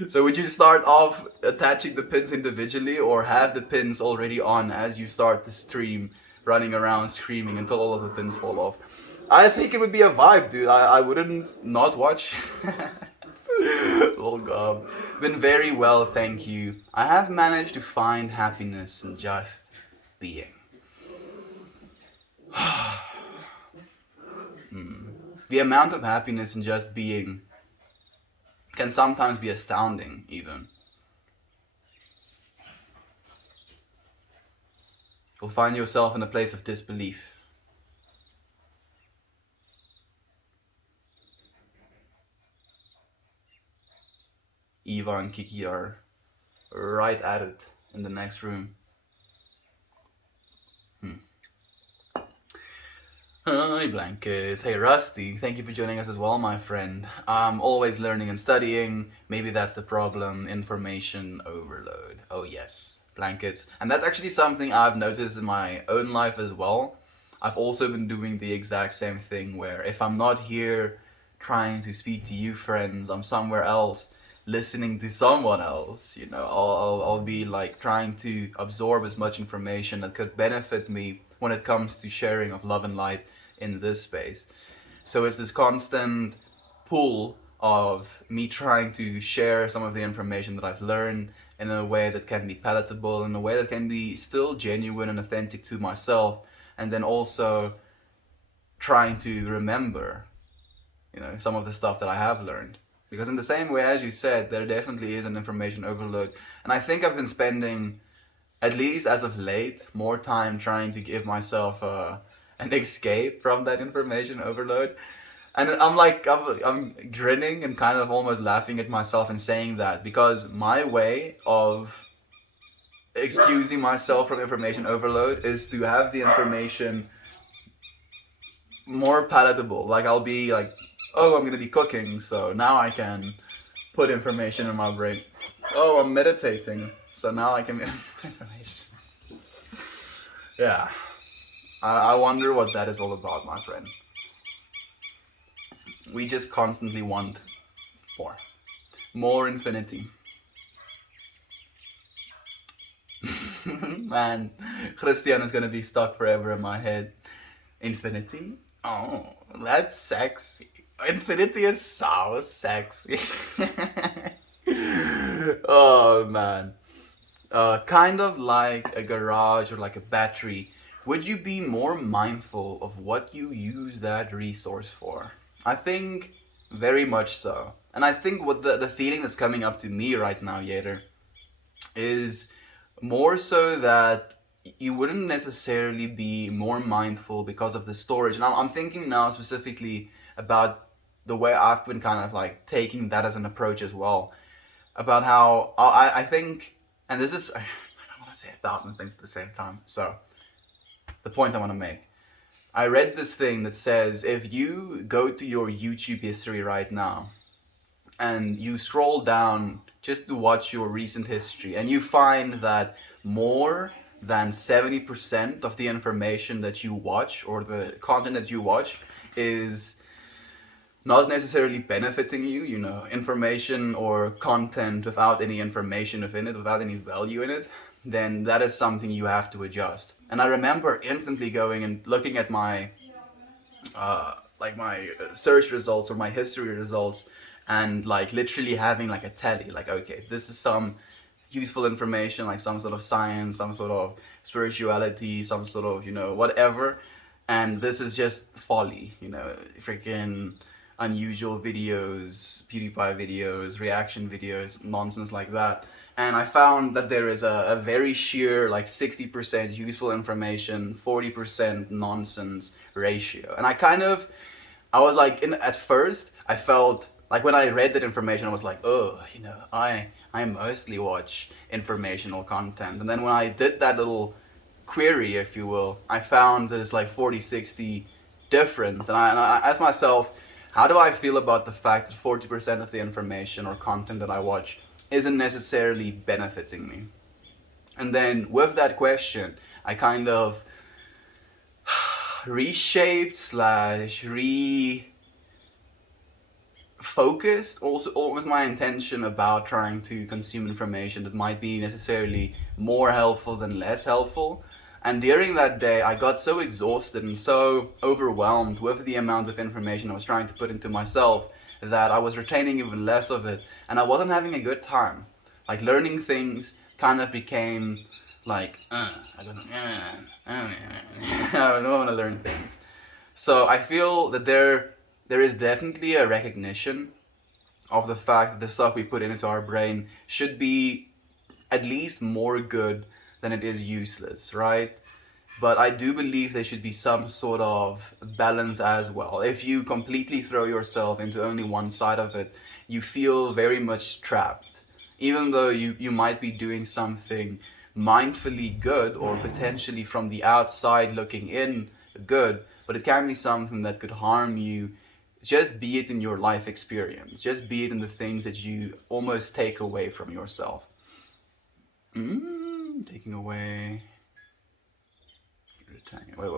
So would you start off attaching the pins individually, or have the pins already on as you start the stream, running around screaming until all of the pins fall off? I think it would be a vibe, dude. I wouldn't not watch. Oh god. Been very well, thank you. I have managed to find happiness in just being. The amount of happiness in just being can sometimes be astounding, even. You'll find yourself in a place of disbelief. Eva and Kiki are right at it in the next room. Hi Blanket, hey Rusty, thank you for joining us as well, my friend. I'm always learning and studying. Maybe that's the problem, information overload. Oh yes, Blankets. And that's actually something I've noticed in my own life as well. I've also been doing the exact same thing where if I'm not here trying to speak to you friends, I'm somewhere else listening to someone else. You know, I'll be like trying to absorb as much information that could benefit me when it comes to sharing of love and light in this space. So it's this constant pull of me trying to share some of the information that I've learned in a way that can be palatable, in a way that can be still genuine and authentic to myself, and then also trying to remember, you know, some of the stuff that I have learned. Because in the same way as you said, there definitely is an information overload. And I think I've been spending, at least as of late, more time trying to give myself an escape from that information overload. And I'm grinning and kind of almost laughing at myself and saying that, because my way of excusing myself from information overload is to have the information more palatable. Like I'll be like, oh, I'm gonna be cooking, so now I can put information in my brain. Oh, I'm meditating, so now I can get information. Yeah, I wonder what that is all about, my friend. We just constantly want more infinity. Man, Christian is gonna be stuck forever in my head. Infinity? Oh, that's sexy. Infinity is so sexy. Oh man. Kind of like a garage or like a battery. Would you be more mindful of what you use that resource for? I think very much so. And I think what the feeling that's coming up to me right now, Yater, is more so that you wouldn't necessarily be more mindful because of the storage. And I'm thinking now specifically about the way I've been kind of like taking that as an approach as well. About how I think, and this is, I don't want to say 1,000 things at the same time. So, the point I want to make. I read this thing that says if you go to your YouTube history right now and you scroll down just to watch your recent history, and you find that more than 70% of the information that you watch or the content that you watch is not necessarily benefiting you, you know, information or content without any information within it, without any value in it, then that is something you have to adjust. And I remember instantly going and looking at my like my search results or my history results, and like literally having like a tally, like, okay, this is some useful information, like some sort of science, some sort of spirituality, some sort of, you know, whatever, and this is just folly, you know, freaking unusual videos, PewDiePie videos, reaction videos, nonsense like that. And I found that there is a very sheer, like 60% useful information, 40% nonsense ratio. And I was like, at first, I felt like when I read that information, I was like, oh, I mostly watch informational content. And then when I did that little query, if you will, I found there's like 40-60 difference. And I asked myself, how do I feel about the fact that 40% of the information or content that I watch isn't necessarily benefiting me? And then with that question, I kind of reshaped slash focused also what was my intention about trying to consume information that might be necessarily more helpful than less helpful. And during that day I got so exhausted and so overwhelmed with the amount of information I was trying to put into myself that I was retaining even less of it, and I wasn't having a good time. Like learning things kind of became like I don't want to learn things. So I feel that there is definitely a recognition of the fact that the stuff we put into our brain should be at least more good than it is useless, right? But I do believe there should be some sort of balance as well. If you completely throw yourself into only one side of it, you feel very much trapped. Even though you might be doing something mindfully good or potentially from the outside looking in good, but it can be something that could harm you, just be it in your life experience, just be it in the things that you almost take away from yourself. Taking away. Wait.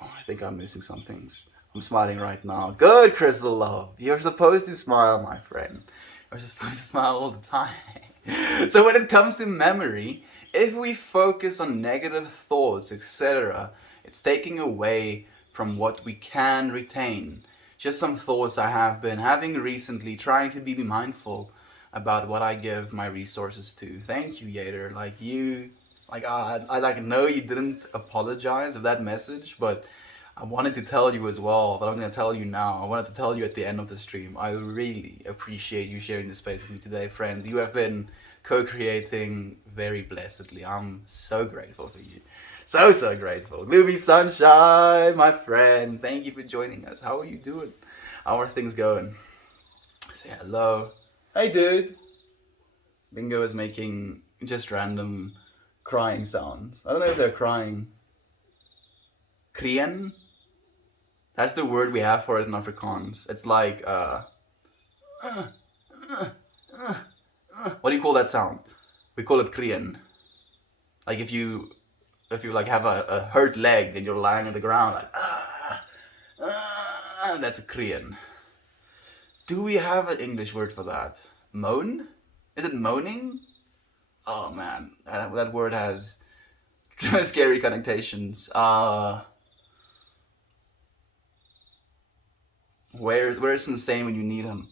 I think I'm missing some things. I'm smiling right now. Good, Crystal Love. You're supposed to smile, my friend. You're supposed to smile all the time. So when it comes to memory, if we focus on negative thoughts, etc., it's taking away from what we can retain. Just some thoughts I have been having recently, trying to be mindful about what I give my resources to. Thank you, Yader. I know you didn't apologize for that message, but I wanted to tell you as well, but I'm going to tell you now. I wanted to tell you at the end of the stream. I really appreciate you sharing this space with me today, friend. You have been co-creating very blessedly. I'm so grateful for you. So grateful. Gloomy Sunshine, my friend. Thank you for joining us. How are you doing? How are things going? Say hello. Hey, dude. Bingo is making just random crying sounds. I don't know if they're crying. Krien? That's the word we have for it in Afrikaans. It's like, what do you call that sound? We call it krien. Like if you like have a hurt leg and you're lying on the ground like, that's a krien. Do we have an English word for that? Moan? Is it moaning? Oh man, that word has scary connotations. Where's insane when you need him?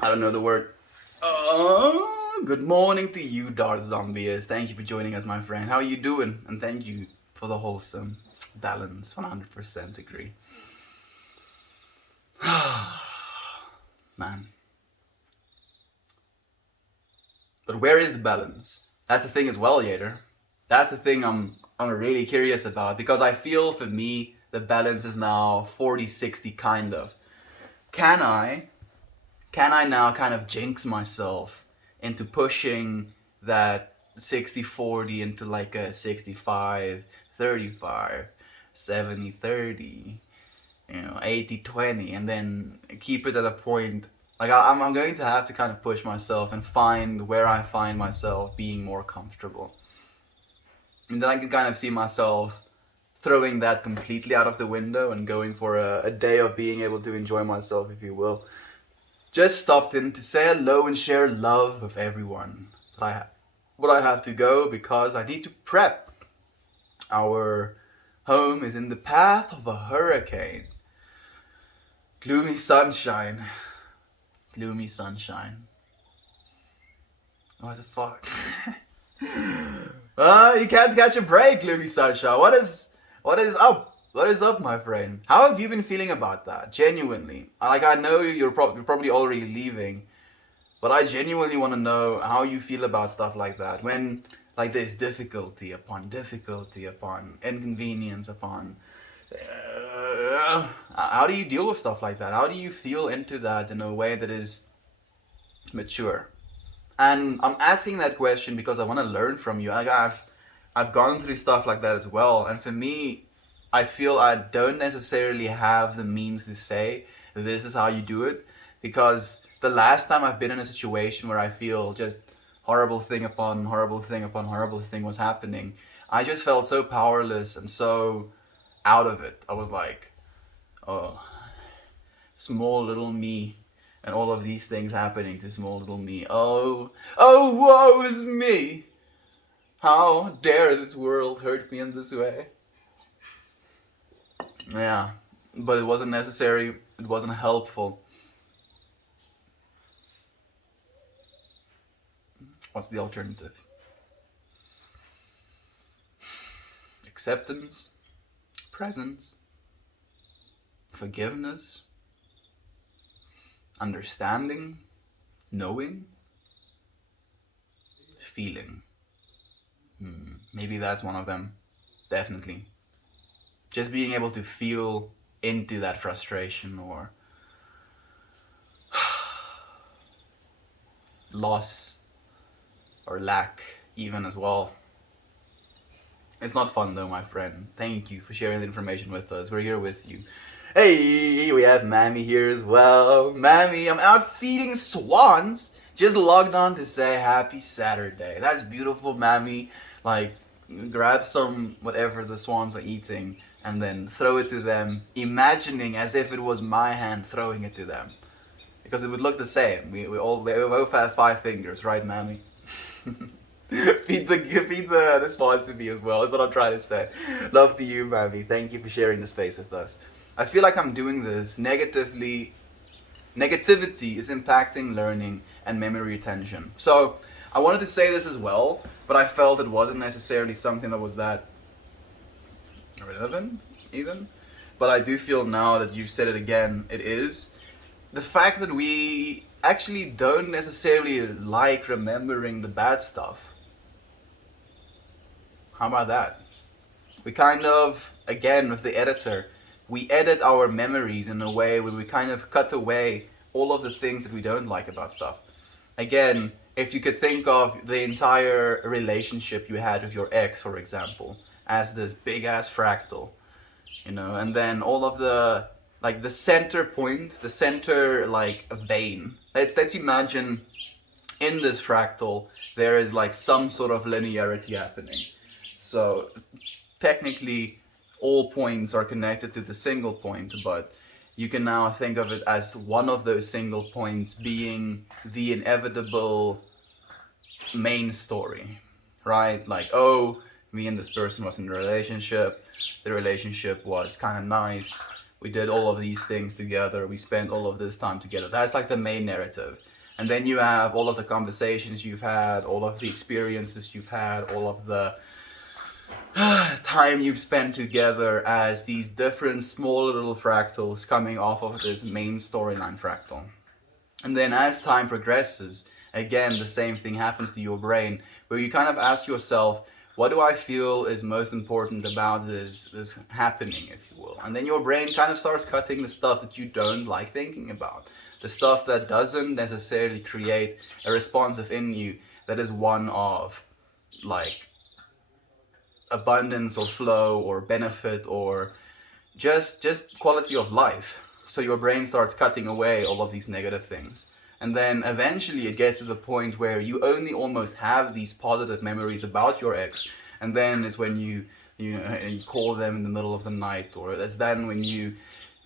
I don't know the word. Good morning to you, Darth Zombies. Thank you for joining us, my friend. How are you doing? And thank you for the wholesome balance. 100% agree. Man. But where is the balance? That's the thing as well, Yader. That's the thing I'm really curious about, because I feel for me the balance is now 40-60 kind of. Can I now kind of jinx myself into pushing that 60-40 into like a 65-35, 70-30, 80-20, and then keep it at a point. Like I'm going to have to kind of push myself and find where I find myself being more comfortable. And then I can kind of see myself throwing that completely out of the window and going for a day of being able to enjoy myself, if you will. Just stopped in to say hello and share love with everyone. But I have to go because I need to prep. Our home is in the path of a hurricane. Gloomy sunshine. Gloomy sunshine. What the fuck? You can't catch a break, Gloomy sunshine. What is up? What is up, my friend? How have you been feeling about that? Genuinely. Like, I know you're probably already leaving, But I genuinely want to know how you feel about stuff like that. When like there's difficulty upon inconvenience upon how do you deal with stuff like that? How do you feel into that in a way that is mature? And I'm asking that question because I want to learn from you. Like I've gone through stuff like that as well, and for me, I feel I don't necessarily have the means to say this is how you do it, because the last time I've been in a situation where I feel just horrible thing upon horrible thing upon horrible thing was happening, I just felt so powerless and so out of it. I was like, oh, small little me, and all of these things happening to small little me. Oh, woe is me! How dare this world hurt me in this way? Yeah, but it wasn't necessary, it wasn't helpful. What's the alternative? Acceptance, presence, forgiveness, understanding, knowing, feeling. Maybe that's one of them. Definitely. Just being able to feel into that frustration or loss or lack, even as well. It's not fun though, my friend. Thank you for sharing the information with us. We're here with you. Hey, we have Mammy here as well. Mammy, I'm out feeding swans. Just logged on to say happy Saturday. That's beautiful, Mammy. Like, grab some whatever the swans are eating and then throw it to them, imagining as if it was my hand throwing it to them. Because it would look the same. We both have 5 fingers, right, Mammy? feed the swans to me as well. That's what I'm trying to say. Love to you, Mammy. Thank you for sharing the space with us. I feel like I'm doing this negatively. Negativity is impacting learning and memory retention. So I wanted to say this as well, but I felt it wasn't necessarily something that was that relevant, even. But I do feel now that you've said it again, it is. The fact that we actually don't necessarily like remembering the bad stuff. How about that? We kind of, again, with the editor, we edit our memories in a way where we kind of cut away all of the things that we don't like about stuff. Again, if you could think of the entire relationship you had with your ex, for example, as this big ass fractal, and then all of the, like, the center point, the center, like, vein. Let's imagine in this fractal there is like some sort of linearity happening. So technically all points are connected to the single point, but you can now think of it as one of those single points being the inevitable main story, right? Like, oh, me and this person was in a relationship, the relationship was kind of nice, we did all of these things together, we spent all of this time together. That's like the main narrative. And then you have all of the conversations you've had, all of the experiences you've had, all of the time you've spent together as these different small little fractals coming off of this main storyline fractal. And then as time progresses, again, the same thing happens to your brain, where you kind of ask yourself, what do I feel is most important about this happening, if you will? And then your brain kind of starts cutting the stuff that you don't like thinking about. The stuff that doesn't necessarily create a response within you that is one of, like, abundance or flow or benefit or just quality of life. So your brain starts cutting away all of these negative things. And then eventually it gets to the point where you only almost have these positive memories about your ex. And then is when you call them in the middle of the night, or that's then when you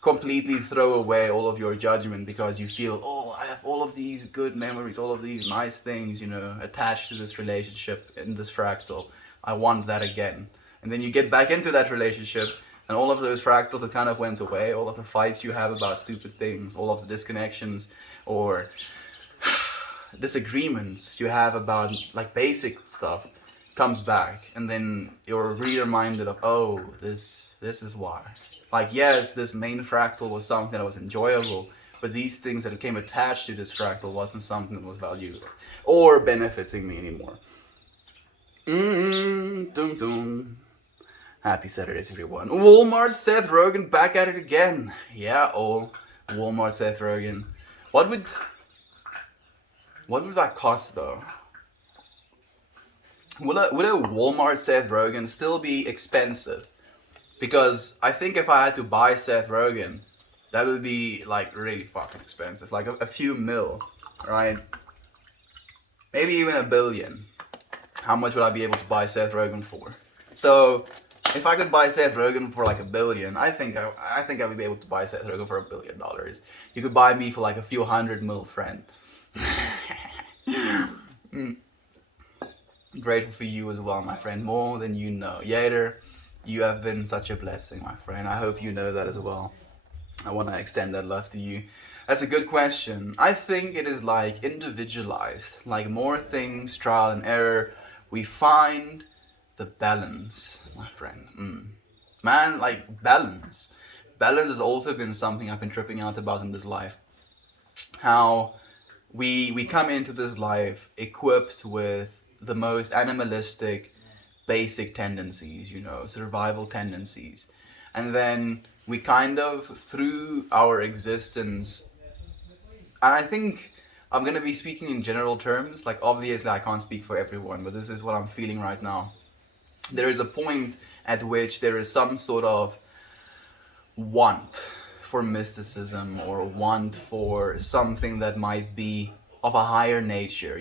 completely throw away all of your judgment because you feel, oh, I have all of these good memories, all of these nice things, attached to this relationship in this fractal. I want that again. And then you get back into that relationship, and all of those fractals that kind of went away, all of the fights you have about stupid things, all of the disconnections or disagreements you have about, like, basic stuff comes back, and then you're reminded of, oh, this is why. Like, yes, this main fractal was something that was enjoyable, but these things that came attached to this fractal wasn't something that was valuable or benefiting me anymore. Dum dum. Happy Saturdays, everyone. Walmart Seth Rogen back at it again. Yeah, Walmart Seth Rogen. What would that cost though? Would a Walmart Seth Rogen still be expensive? Because I think if I had to buy Seth Rogen, that would be like really fucking expensive. Like a few mil, right? Maybe even $1 billion. How much would I be able to buy Seth Rogen for? So if I could buy Seth Rogen for like $1 billion, I think I would be able to buy Seth Rogen for $1 billion. You could buy me for like a few 100 mil, friend. Grateful for you as well, my friend, more than you know. Yader, you have been such a blessing, my friend. I hope you know that as well. I want to extend that love to you. That's a good question. I think it is like individualized. Like more things, trial and error, we find the balance, my friend. Man, like balance. Balance has also been something I've been tripping out about in this life. How we come into this life equipped with the most animalistic, basic tendencies, survival tendencies. And then we kind of, through our existence, and I think I'm going to be speaking in general terms, like obviously I can't speak for everyone, but this is what I'm feeling right now. There is a point at which there is some sort of want for mysticism or want for something that might be of a higher nature,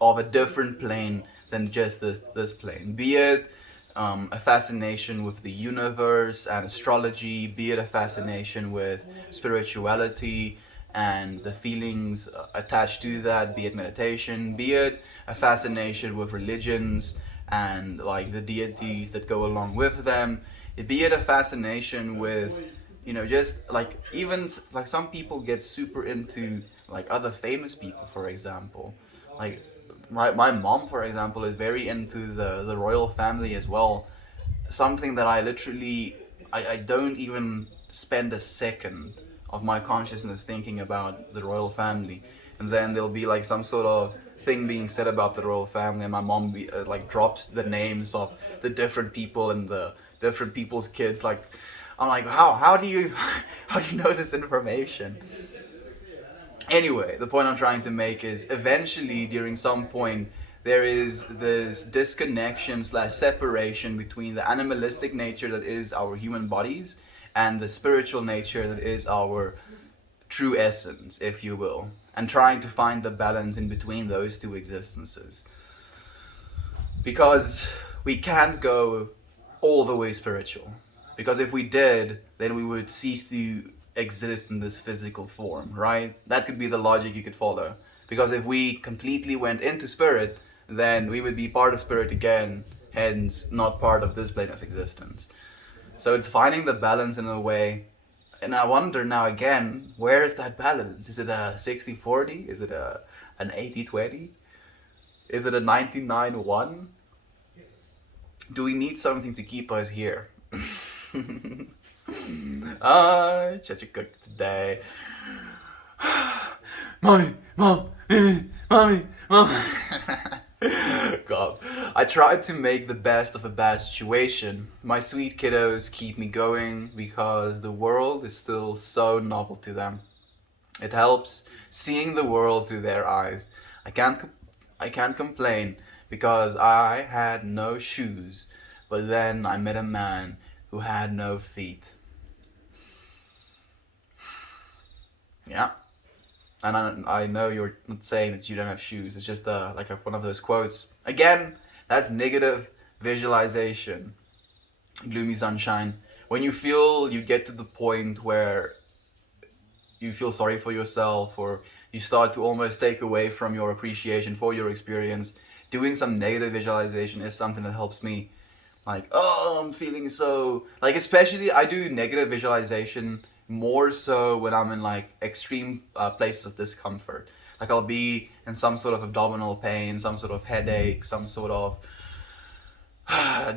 of a different plane than just this plane. Be it a fascination with the universe and astrology, be it a fascination with spirituality and the feelings attached to that, be it meditation, be it a fascination with religions and like the deities that go along with them, be it a fascination with just like even like some people get super into like other famous people, for example. Like my mom, for example, is very into the royal family as well. Something that I don't even spend a second of my consciousness thinking about the royal family. And then there'll be like some sort of thing being said about the royal family, and my mom like drops the names of the different people and the different people's kids. Like I'm like, how do you how do you know this information? Anyway, the point I'm trying to make is eventually, during some point, there is this disconnection slash separation between the animalistic nature that is our human bodies and the spiritual nature that is our true essence, if you will, and trying to find the balance in between those two existences. Because we can't go all the way spiritual. Because if we did, then we would cease to exist in this physical form, right? That could be the logic you could follow. Because if we completely went into spirit, then we would be part of spirit again, hence not part of this plane of existence. So it's finding the balance in a way. And I wonder now again, where is that balance? Is it a 60-40? Is it an 80-20? Is it a 99-1? Do we need something to keep us here? Such a cook today. Mommy, mom, mommy, mom. God, I tried to make the best of a bad situation. My sweet kiddos keep me going because the world is still so novel to them. It helps seeing the world through their eyes. I can't complain because I had no shoes, but then I met a man who had no feet. Yeah. And I know you're not saying that you don't have shoes. It's just one of those quotes. Again, that's negative visualization. Gloomy sunshine. When you feel you get to the point where you feel sorry for yourself, or you start to almost take away from your appreciation for your experience, doing some negative visualization is something that helps me. Like, oh, I'm feeling so... Like, especially, I do negative visualization more so when I'm in like extreme places of discomfort. Like I'll be in some sort of abdominal pain, some sort of headache, some sort of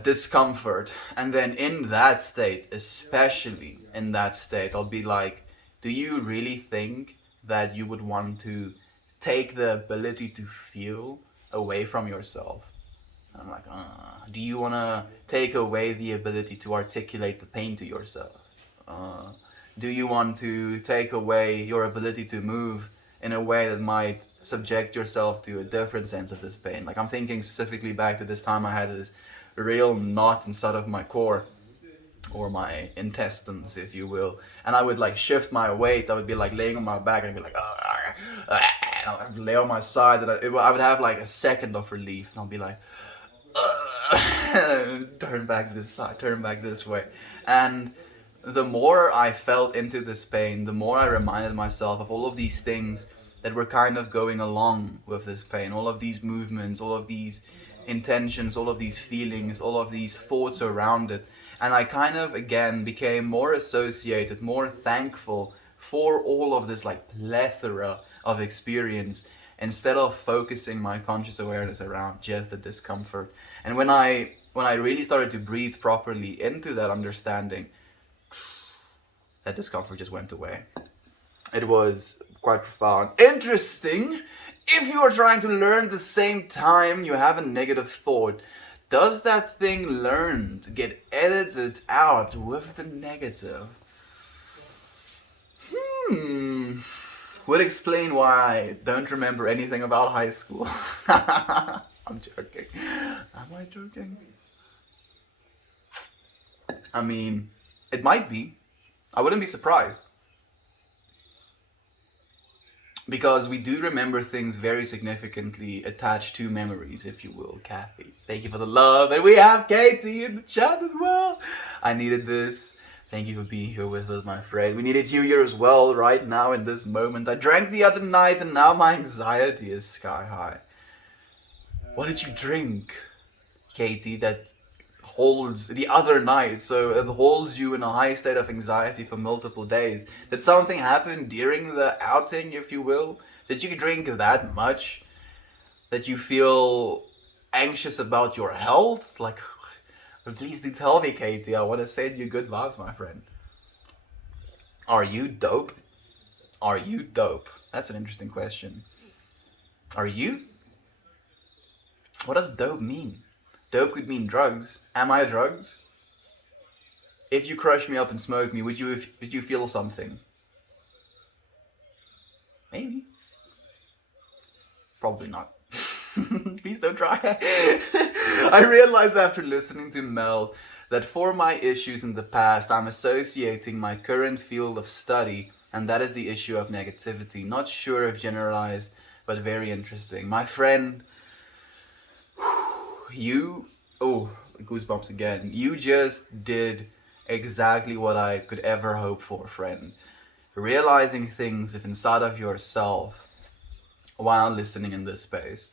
discomfort, and then in that state, especially in that state, I'll be like do you really think that you would want to take the ability to feel away from yourself? And I'm like, do you want to take away the ability to articulate the pain to yourself? Uh, do you want to take away your ability to move in a way that might subject yourself to a different sense of this pain? Like, I'm thinking specifically back to this time I had this real knot inside of my core, or my intestines, if you will, and I would like shift my weight. I would be like laying on my back and I'd be like, and I would lay on my side, and I would have like a second of relief, and I'll be like, turn back this side, turn back this way. And the more I felt into this pain, the more I reminded myself of all of these things that were kind of going along with this pain, all of these movements, all of these intentions, all of these feelings, all of these thoughts around it. And I kind of again became more associated, more thankful for all of this like plethora of experience, instead of focusing my conscious awareness around just the discomfort. And when I really started to breathe properly into that understanding, that discomfort just went away. It was quite profound. Interesting. If you are trying to learn at the same time you have a negative thought, does that thing learned get edited out with the negative? Would explain why I don't remember anything about high school. I'm joking. Am I joking? I mean, it might be. I wouldn't be surprised. Because we do remember things very significantly attached to memories, if you will. Kathy, thank you for the love. And we have Katie in the chat as well. I needed this. Thank you for being here with us, my friend. We needed you here as well right now in this moment. I drank the other night and now my anxiety is sky high. What did you drink, Katie, that holds the other night, so it holds you in a high state of anxiety for multiple days? Did something happen during the outing, if you will? Did you drink that much that you feel anxious about your health? Like, please do tell me, Katie. I want to send you good vibes, my friend. Are you dope? Are you dope? That's an interesting question. Are you? What does dope mean? Dope could mean drugs. Am I drugs? If you crush me up and smoke me, would you feel something? Maybe. Probably not. Please don't try. I realized after listening to Mel that for my issues in the past, I'm associating my current field of study, and that is the issue of negativity. Not sure if generalized, but very interesting. My friend, you, oh, goosebumps again. You just did exactly what I could ever hope for, friend. Realizing things inside of yourself while listening in this space.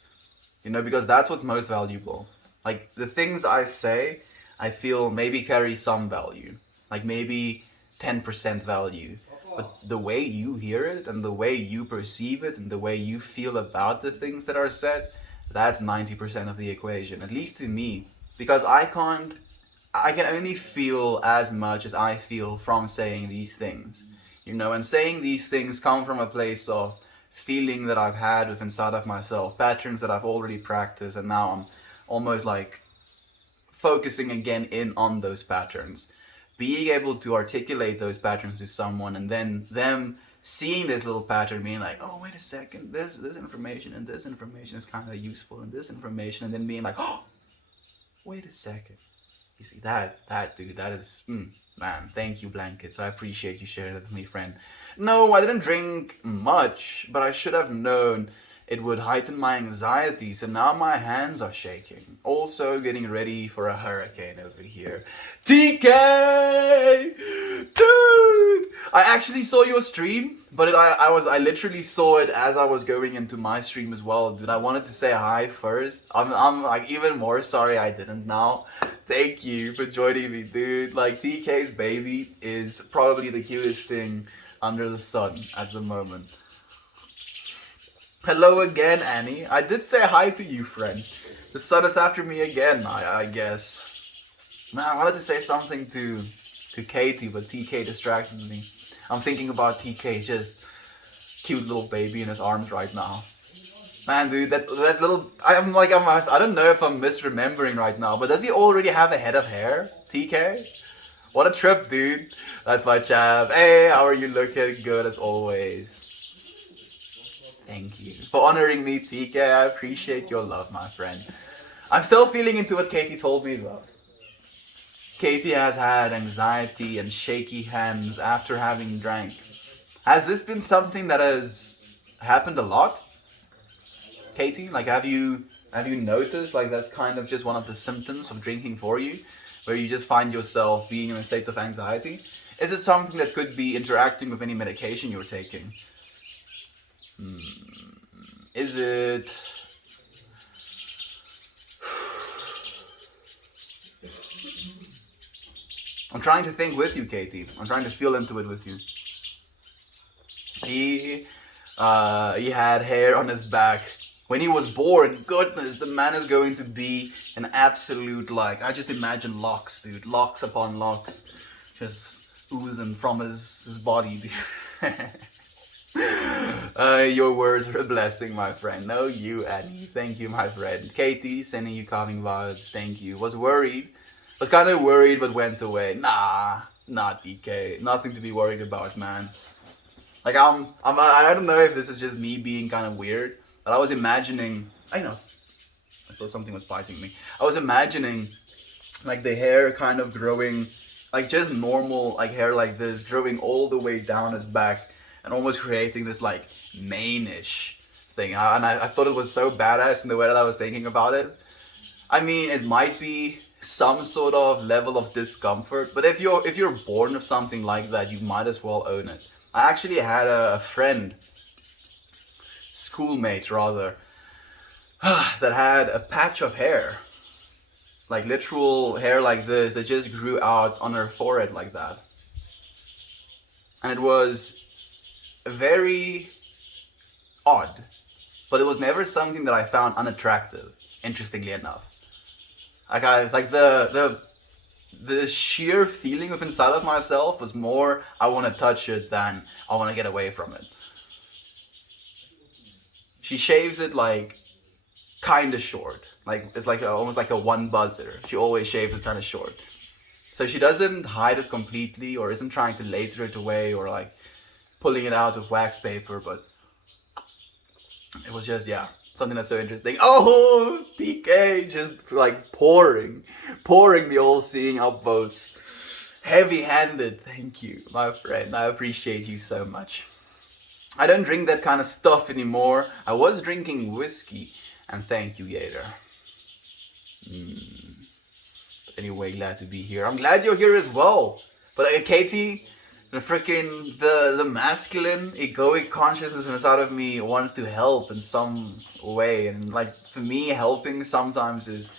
You know, because that's what's most valuable. Like, the things I say, I feel maybe carry some value. Like, maybe 10% value. But the way you hear it, and the way you perceive it, and the way you feel about the things that are said, that's 90% of the equation. At least to me. Because I can only feel as much as I feel from saying these things. You know, and saying these things come from a place of feeling that I've had with inside of myself, patterns that I've already practiced, and now I'm almost like focusing again in on those patterns. Being able to articulate those patterns to someone, and then them seeing this little pattern, being like, oh, wait a second, this information and this information is kind of useful, and this information, and then being like, oh, wait a second. You see, that dude, that is, man, thank you, Blankets. I appreciate you sharing that with me, friend. No, I didn't drink much, but I should have known it would heighten my anxiety, so now my hands are shaking. Also getting ready for a hurricane over here. TK! Dude! I actually saw your stream, but I literally saw it as I was going into my stream as well, dude. I wanted to say hi first. I'm like even more sorry I didn't now. Thank you for joining me, dude. Like, TK's baby is probably the cutest thing under the sun at the moment. Hello again, Annie. I did say hi to you, friend. The sun is after me again, I guess. Man, I wanted to say something to Katie, but TK distracted me. I'm thinking about TK's just cute little baby in his arms right now. Man, dude, that little, I don't know if I'm misremembering right now, but does he already have a head of hair, TK? What a trip, dude. That's my chap. Hey, how are you looking? Good as always. Thank you for honoring me, TK. I appreciate your love, my friend. I'm still feeling into what Katie told me, though. Katie has had anxiety and shaky hands after having drank. Has this been something that has happened a lot, Katie? Like, have you noticed like that's kind of just one of the symptoms of drinking for you, where you just find yourself being in a state of anxiety? Is it something that could be interacting with any medication you're taking? Is it? I'm trying to think with you, Katie. I'm trying to feel into it with you. He had hair on his back when he was born. Goodness, the man is going to be an absolute, like, I just imagine locks, dude. Locks upon locks. Just oozing from his body, dude. Your words are a blessing, my friend. No, you, Annie. Thank you, my friend. Katie, sending you calming vibes. Thank you. Was worried. Was kind of worried, but went away. Nah, not DK. Nothing to be worried about, man. Like, I don't know if this is just me being kind of weird, but I was imagining, I know, I thought something was biting me. I was imagining, like, the hair kind of growing, like, just normal, like, hair like this, growing all the way down his back, and almost creating this, like, mane-ish thing. And I thought it was so badass in the way that I was thinking about it. I mean, it might be some sort of level of discomfort, but if you're born with something like that, you might as well own it. I actually had a friend, schoolmate rather, that had a patch of hair, like literal hair like this, that just grew out on her forehead like that. And it was very odd, but it was never something that I found unattractive, interestingly enough. Like the sheer feeling of inside of myself was more I want to touch it than I want to get away from it. She shaves it like kind of short, like it's like almost like a one buzzer. She always shaves it kind of short, so she doesn't hide it completely or isn't trying to laser it away or like pulling it out with wax paper. But it was just, yeah, something that's so interesting. Oh, TK just like pouring the all-seeing upvotes. Heavy-handed. Thank you, my friend. I appreciate you so much. I don't drink that kind of stuff anymore. I was drinking whiskey, and thank you, Yater. But anyway, glad to be here. I'm glad you're here as well. But Katie, the masculine egoic consciousness inside of me wants to help in some way, and like for me, helping sometimes is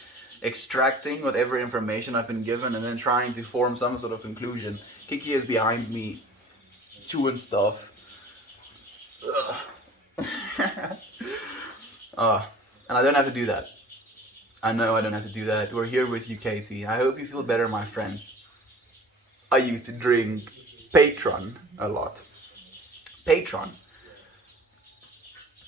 extracting whatever information I've been given and then trying to form some sort of conclusion. Kiki is behind me, chewing stuff. And I don't have to do that. I know I don't have to do that. We're here with you, Katie. I hope you feel better, my friend. I used to drink Patron a lot. Patron.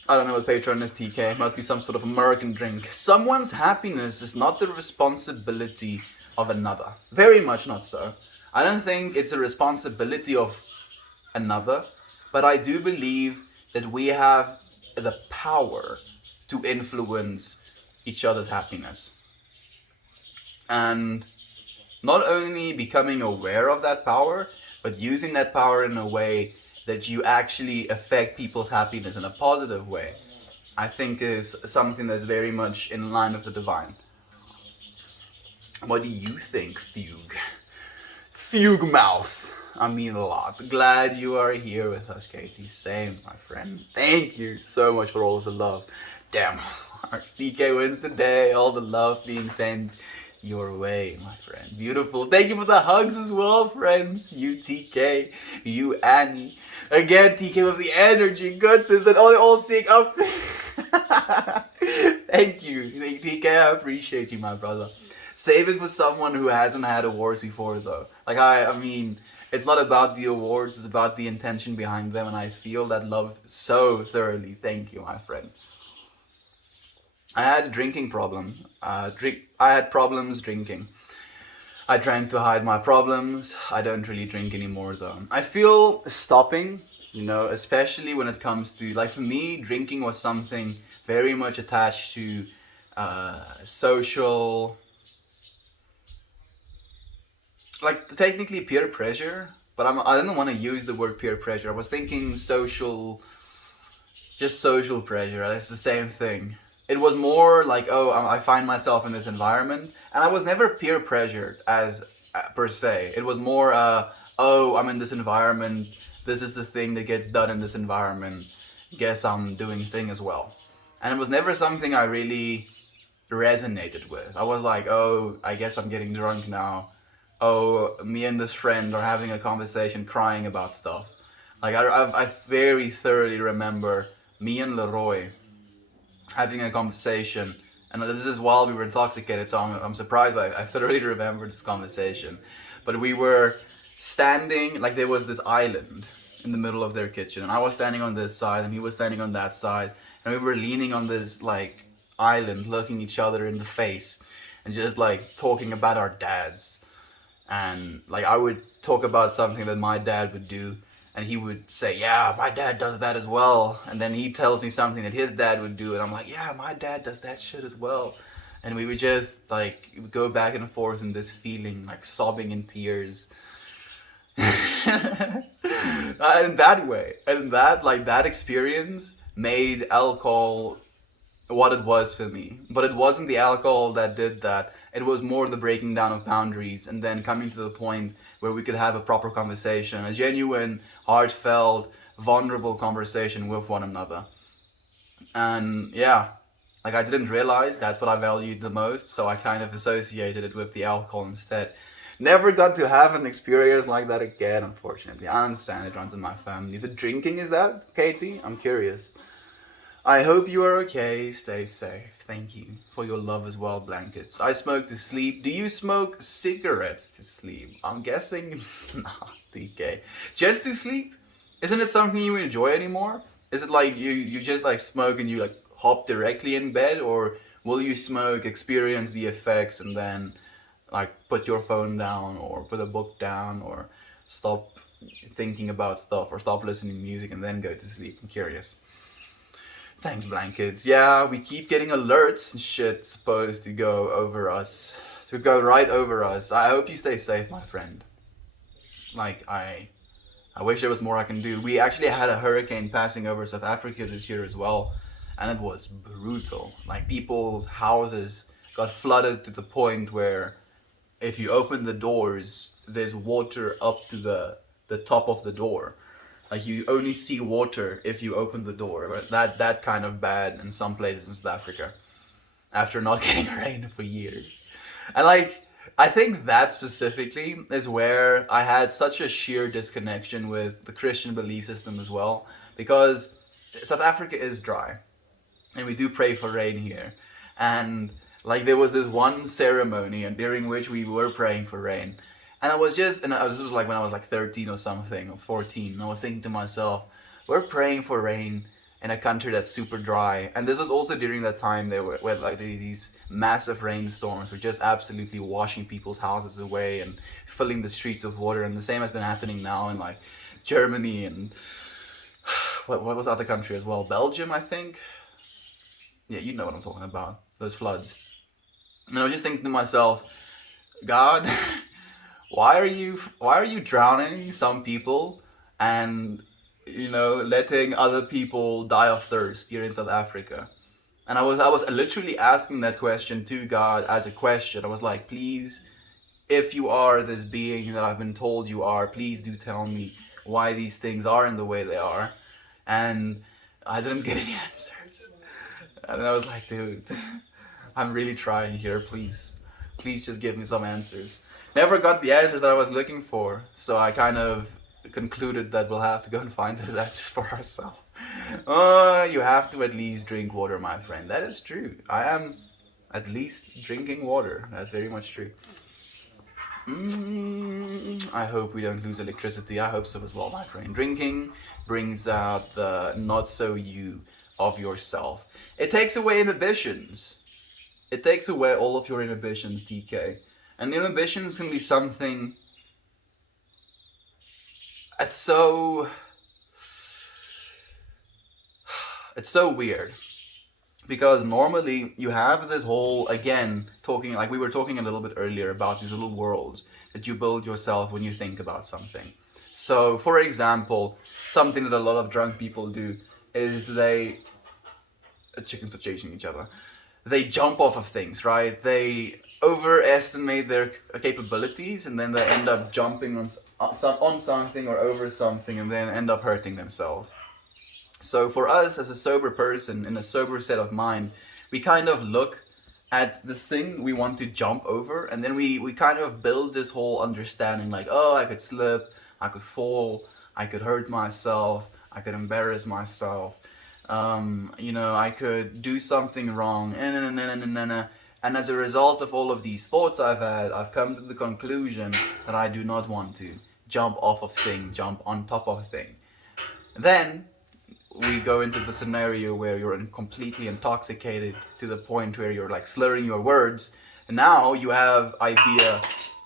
I don't know what Patron is, TK. It must be some sort of American drink. Someone's happiness is not the responsibility of another. Very much not so. I don't think it's a responsibility of another, but I do believe that we have the power to influence each other's happiness. And not only becoming aware of that power, but using that power in a way that you actually affect people's happiness in a positive way, I think is something that's very much in line with the divine. What do you think, Fugue? Fugue mouth. I mean a lot. Glad you are here with us, Katie. Same, my friend. Thank you so much for all of the love. Damn, our DK wins the day. All the love being sent your way, my friend. Beautiful. Thank you for the hugs as well, friends. You TK, you Annie. Again, TK with the energy, goodness, and all seeing up. Thank you, TK. I appreciate you, my brother. Save it for someone who hasn't had awards before, though. Like I mean, It's not about the awards, it's about the intention behind them, and I feel that love so thoroughly. Thank you, my friend. I had a drinking problem. I had problems drinking. I drank to hide my problems. I don't really drink anymore though. I feel stopping, especially when it comes to, like, for me, drinking was something very much attached to social, like technically peer pressure, but I didn't want to use the word peer pressure. I was thinking social, just social pressure. It's the same thing. It was more like, oh, I find myself in this environment, and I was never peer pressured as per se. It was more, oh, I'm in this environment. This is the thing that gets done in this environment. Guess I'm doing thing as well, and it was never something I really resonated with. I was like, oh, I guess I'm getting drunk now. Oh, me and this friend are having a conversation, crying about stuff. Like I very thoroughly remember me and Leroy having a conversation, and this is while we were intoxicated, so I'm surprised I thoroughly remember this conversation. But we were standing, like there was this island in the middle of their kitchen, and I was standing on this side and he was standing on that side, and we were leaning on this like island, looking each other in the face and just like talking about our dads. And like I would talk about something that my dad would do, and he would say, yeah, my dad does that as well. And then he tells me something that his dad would do, and I'm like, yeah, my dad does that shit as well. And we would just like go back and forth in this feeling, like sobbing in tears. In that way, and that experience made alcohol what it was for me. But it wasn't the alcohol that did that. It was more the breaking down of boundaries and then coming to the point where we could have a proper conversation, a genuine, heartfelt, vulnerable conversation with one another. And yeah, like I didn't realize that's what I valued the most, so I kind of associated it with the alcohol instead. Never got to have an experience like that again, unfortunately. I understand it runs in my family. The drinking, is that, Katie? I'm curious. I hope you are okay. Stay safe. Thank you for your love as well, blankets. I smoke to sleep. Do you smoke cigarettes to sleep? I'm guessing not, DK. Just to sleep? Isn't it something you enjoy anymore? Is it like you just like smoke and you like hop directly in bed, or will you smoke, experience the effects, and then like put your phone down or put a book down or stop thinking about stuff or stop listening to music and then go to sleep? I'm curious. Thanks, blankets. Yeah, we keep getting alerts and shit supposed to go over us. To go right over us. I hope you stay safe, my friend. Like, I wish there was more I can do. We actually had a hurricane passing over South Africa this year as well, and it was brutal. Like, people's houses got flooded to the point where if you open the doors, there's water up to the top of the door. Like you only see water if you open the door. But that kind of bad in some places in South Africa after not getting rain for years. And like I think that specifically is where I had such a sheer disconnection with the Christian belief system as well, because South Africa is dry and we do pray for rain here. And like there was this one ceremony and during which we were praying for rain. And this was like when I was like 13 or something, or 14. And I was thinking to myself, we're praying for rain in a country that's super dry. And this was also during that time where like these massive rainstorms were just absolutely washing people's houses away and filling the streets with water. And the same has been happening now in like Germany and what was the other country as well? Belgium, I think. Yeah, you know what I'm talking about. Those floods. And I was just thinking to myself, God, why are you drowning some people and letting other people die of thirst here in South Africa? And I was literally asking that question to God as a question. I was like, please, if you are this being that I've been told you are, please do tell me why these things are in the way they are. And I didn't get any answers. And I was like, dude, I'm really trying here. Please just give me some answers. Never got the answers that I was looking for, so I kind of concluded that we'll have to go and find those answers for ourselves. You have to at least drink water, my friend. That is true. I am at least drinking water. That's very much true. I hope we don't lose electricity. I hope so as well, my friend. Drinking brings out the not so you of yourself. It takes away inhibitions. It takes away all of your inhibitions, DK. And inhibitions can be something it's so it's so weird. Because normally you have this whole, again, talking like we were talking a little bit earlier about these little worlds that you build yourself when you think about something. So, for example, something that a lot of drunk people do is chickens are chasing each other. They jump off of things, right? They overestimate their capabilities, and then they end up jumping on something or over something, and then end up hurting themselves. So for us as a sober person in a sober set of mind, we kind of look at the thing we want to jump over, and then we kind of build this whole understanding like, oh, I could slip, I could fall, I could hurt myself, I could embarrass myself, I could do something wrong, and as a result of all of these thoughts I've had, I've come to the conclusion that I do not want to jump off of thing, jump on top of thing. Then we go into the scenario where you're completely intoxicated to the point where you're like slurring your words, and now you have idea,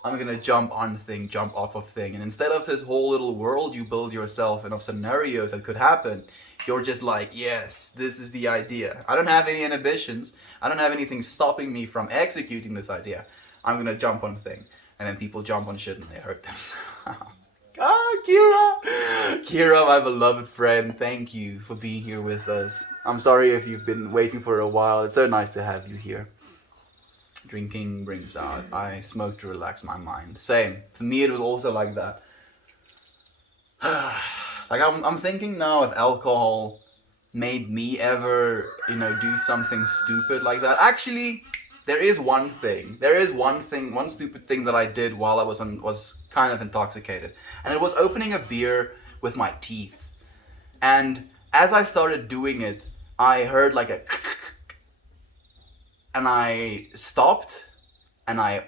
I'm gonna jump on thing, jump off of thing, and instead of this whole little world you build yourself and of scenarios that could happen, you're just like, yes, this is the idea. I don't have any inhibitions, I don't have anything stopping me from executing this idea. I'm gonna jump on thing. And then people jump on shit and they hurt themselves. Kira, my beloved friend, thank you for being here with us. I'm sorry if you've been waiting for a while. It's so nice to have you here. Drinking brings out. I smoke to relax my mind. Same. For me, it was also like that. Like I'm thinking now if alcohol made me ever, do something stupid like that. Actually, there is one stupid thing that I did while I was kind of intoxicated. And it was opening a beer with my teeth. And as I started doing it, I heard like a and I stopped and I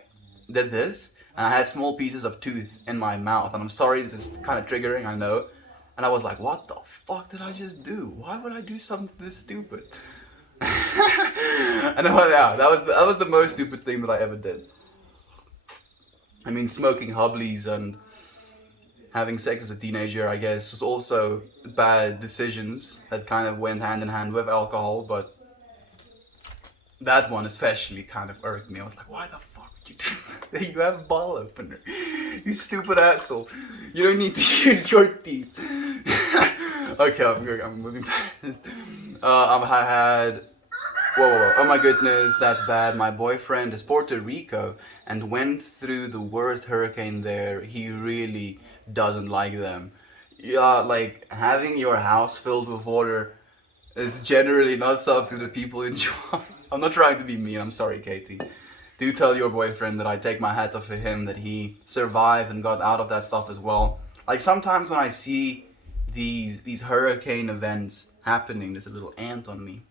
did this and I had small pieces of tooth in my mouth. And I'm sorry, this is kind of triggering, I know. And I was like, what the fuck did I just do? Why would I do something this stupid? And that was the most stupid thing that I ever did. I mean, smoking hubblies and having sex as a teenager, I guess, was also bad decisions that kind of went hand in hand with alcohol, but that one especially kind of irked me. I was like, why the fuck would you do that? You have a bottle opener. You stupid asshole. You don't need to use your teeth. Okay, I'm moving past. I had... Whoa, oh my goodness, that's bad. My boyfriend is Puerto Rico and went through the worst hurricane there. He really doesn't like them. Yeah, like having your house filled with water is generally not something that people enjoy. I'm not trying to be mean, I'm sorry, Katie. Do tell your boyfriend that I take my hat off for him, that he survived and got out of that stuff as well. Like sometimes when I see these hurricane events happening, there's a little ant on me.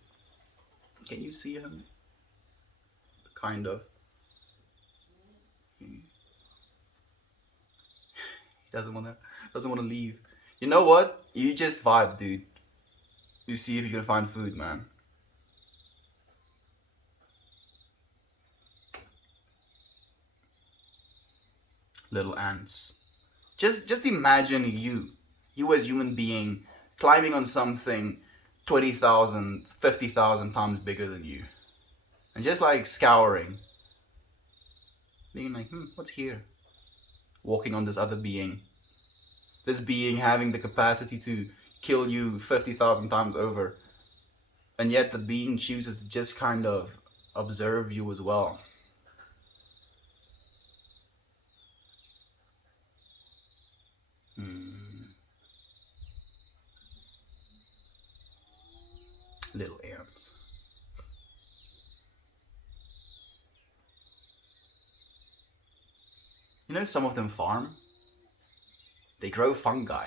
Can you see him? Kind of. He doesn't wanna leave. You know what? You just vibe, dude. You see if you can find food, man. Little ants. Just imagine you as human being climbing on something 20,000, 50,000 times bigger than you. And just like scouring. Being like, what's here? Walking on this other being. This being having the capacity to kill you 50,000 times over. And yet the being chooses to just kind of observe you as well. Little ants. You know, some of them farm. They grow fungi.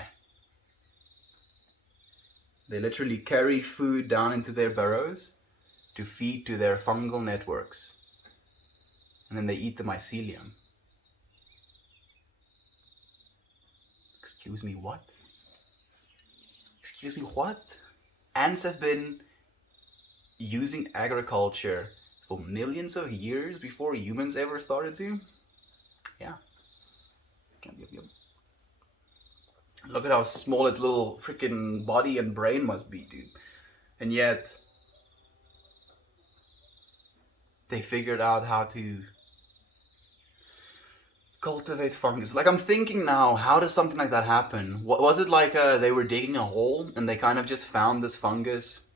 They literally carry food down into their burrows to feed to their fungal networks. And then they eat the mycelium. Excuse me, what? Excuse me, what? Ants have been using agriculture for millions of years before humans ever started to? Yeah. Yep. Look at how small its little freaking body and brain must be, dude. And yet, they figured out how to cultivate fungus. Like, I'm thinking now, how does something like that happen? Was it like they were digging a hole and they kind of just found this fungus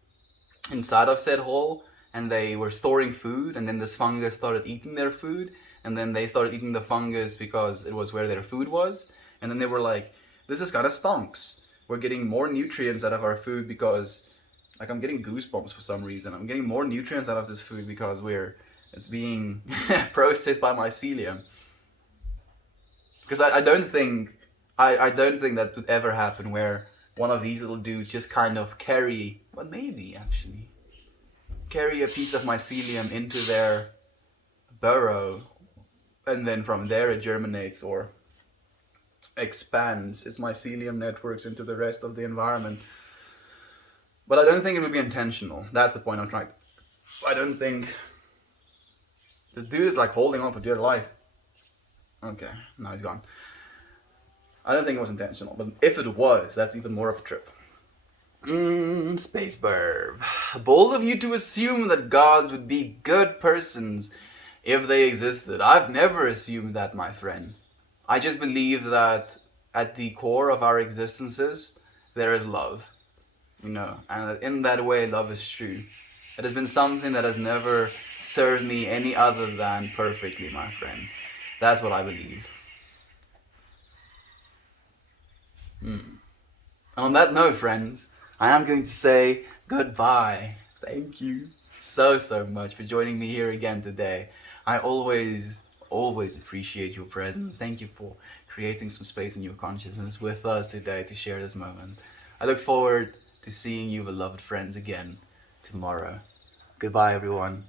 inside of said hole, and they were storing food, and then this fungus started eating their food, and then they started eating the fungus because it was where their food was, and then they were like, this is kind of stonks. We're getting more nutrients out of our food because, like, I'm getting goosebumps for some reason. I'm getting more nutrients out of this food because it's being processed by mycelium. Because I don't think that would ever happen where one of these little dudes just kind of carry, well, maybe actually, carry a piece of mycelium into their burrow, and then from there it germinates or expands its mycelium networks into the rest of the environment. But I don't think it would be intentional. That's the point I'm trying to... I don't think... This dude is like holding on for dear life. Okay, now he's gone. I don't think it was intentional, but if it was, that's even more of a trip. Space Burb. Bold of you to assume that gods would be good persons if they existed. I've never assumed that, my friend. I just believe that at the core of our existences, there is love. You know, and in that way, love is true. It has been something that has never served me any other than perfectly, my friend. That's what I believe. And on that note, friends, I am going to say goodbye. Thank you so much for joining me here again today. I always appreciate your presence. Thank you for creating some space in your consciousness with us today to share this moment. I look forward to seeing you, beloved friends, again tomorrow. Goodbye, everyone.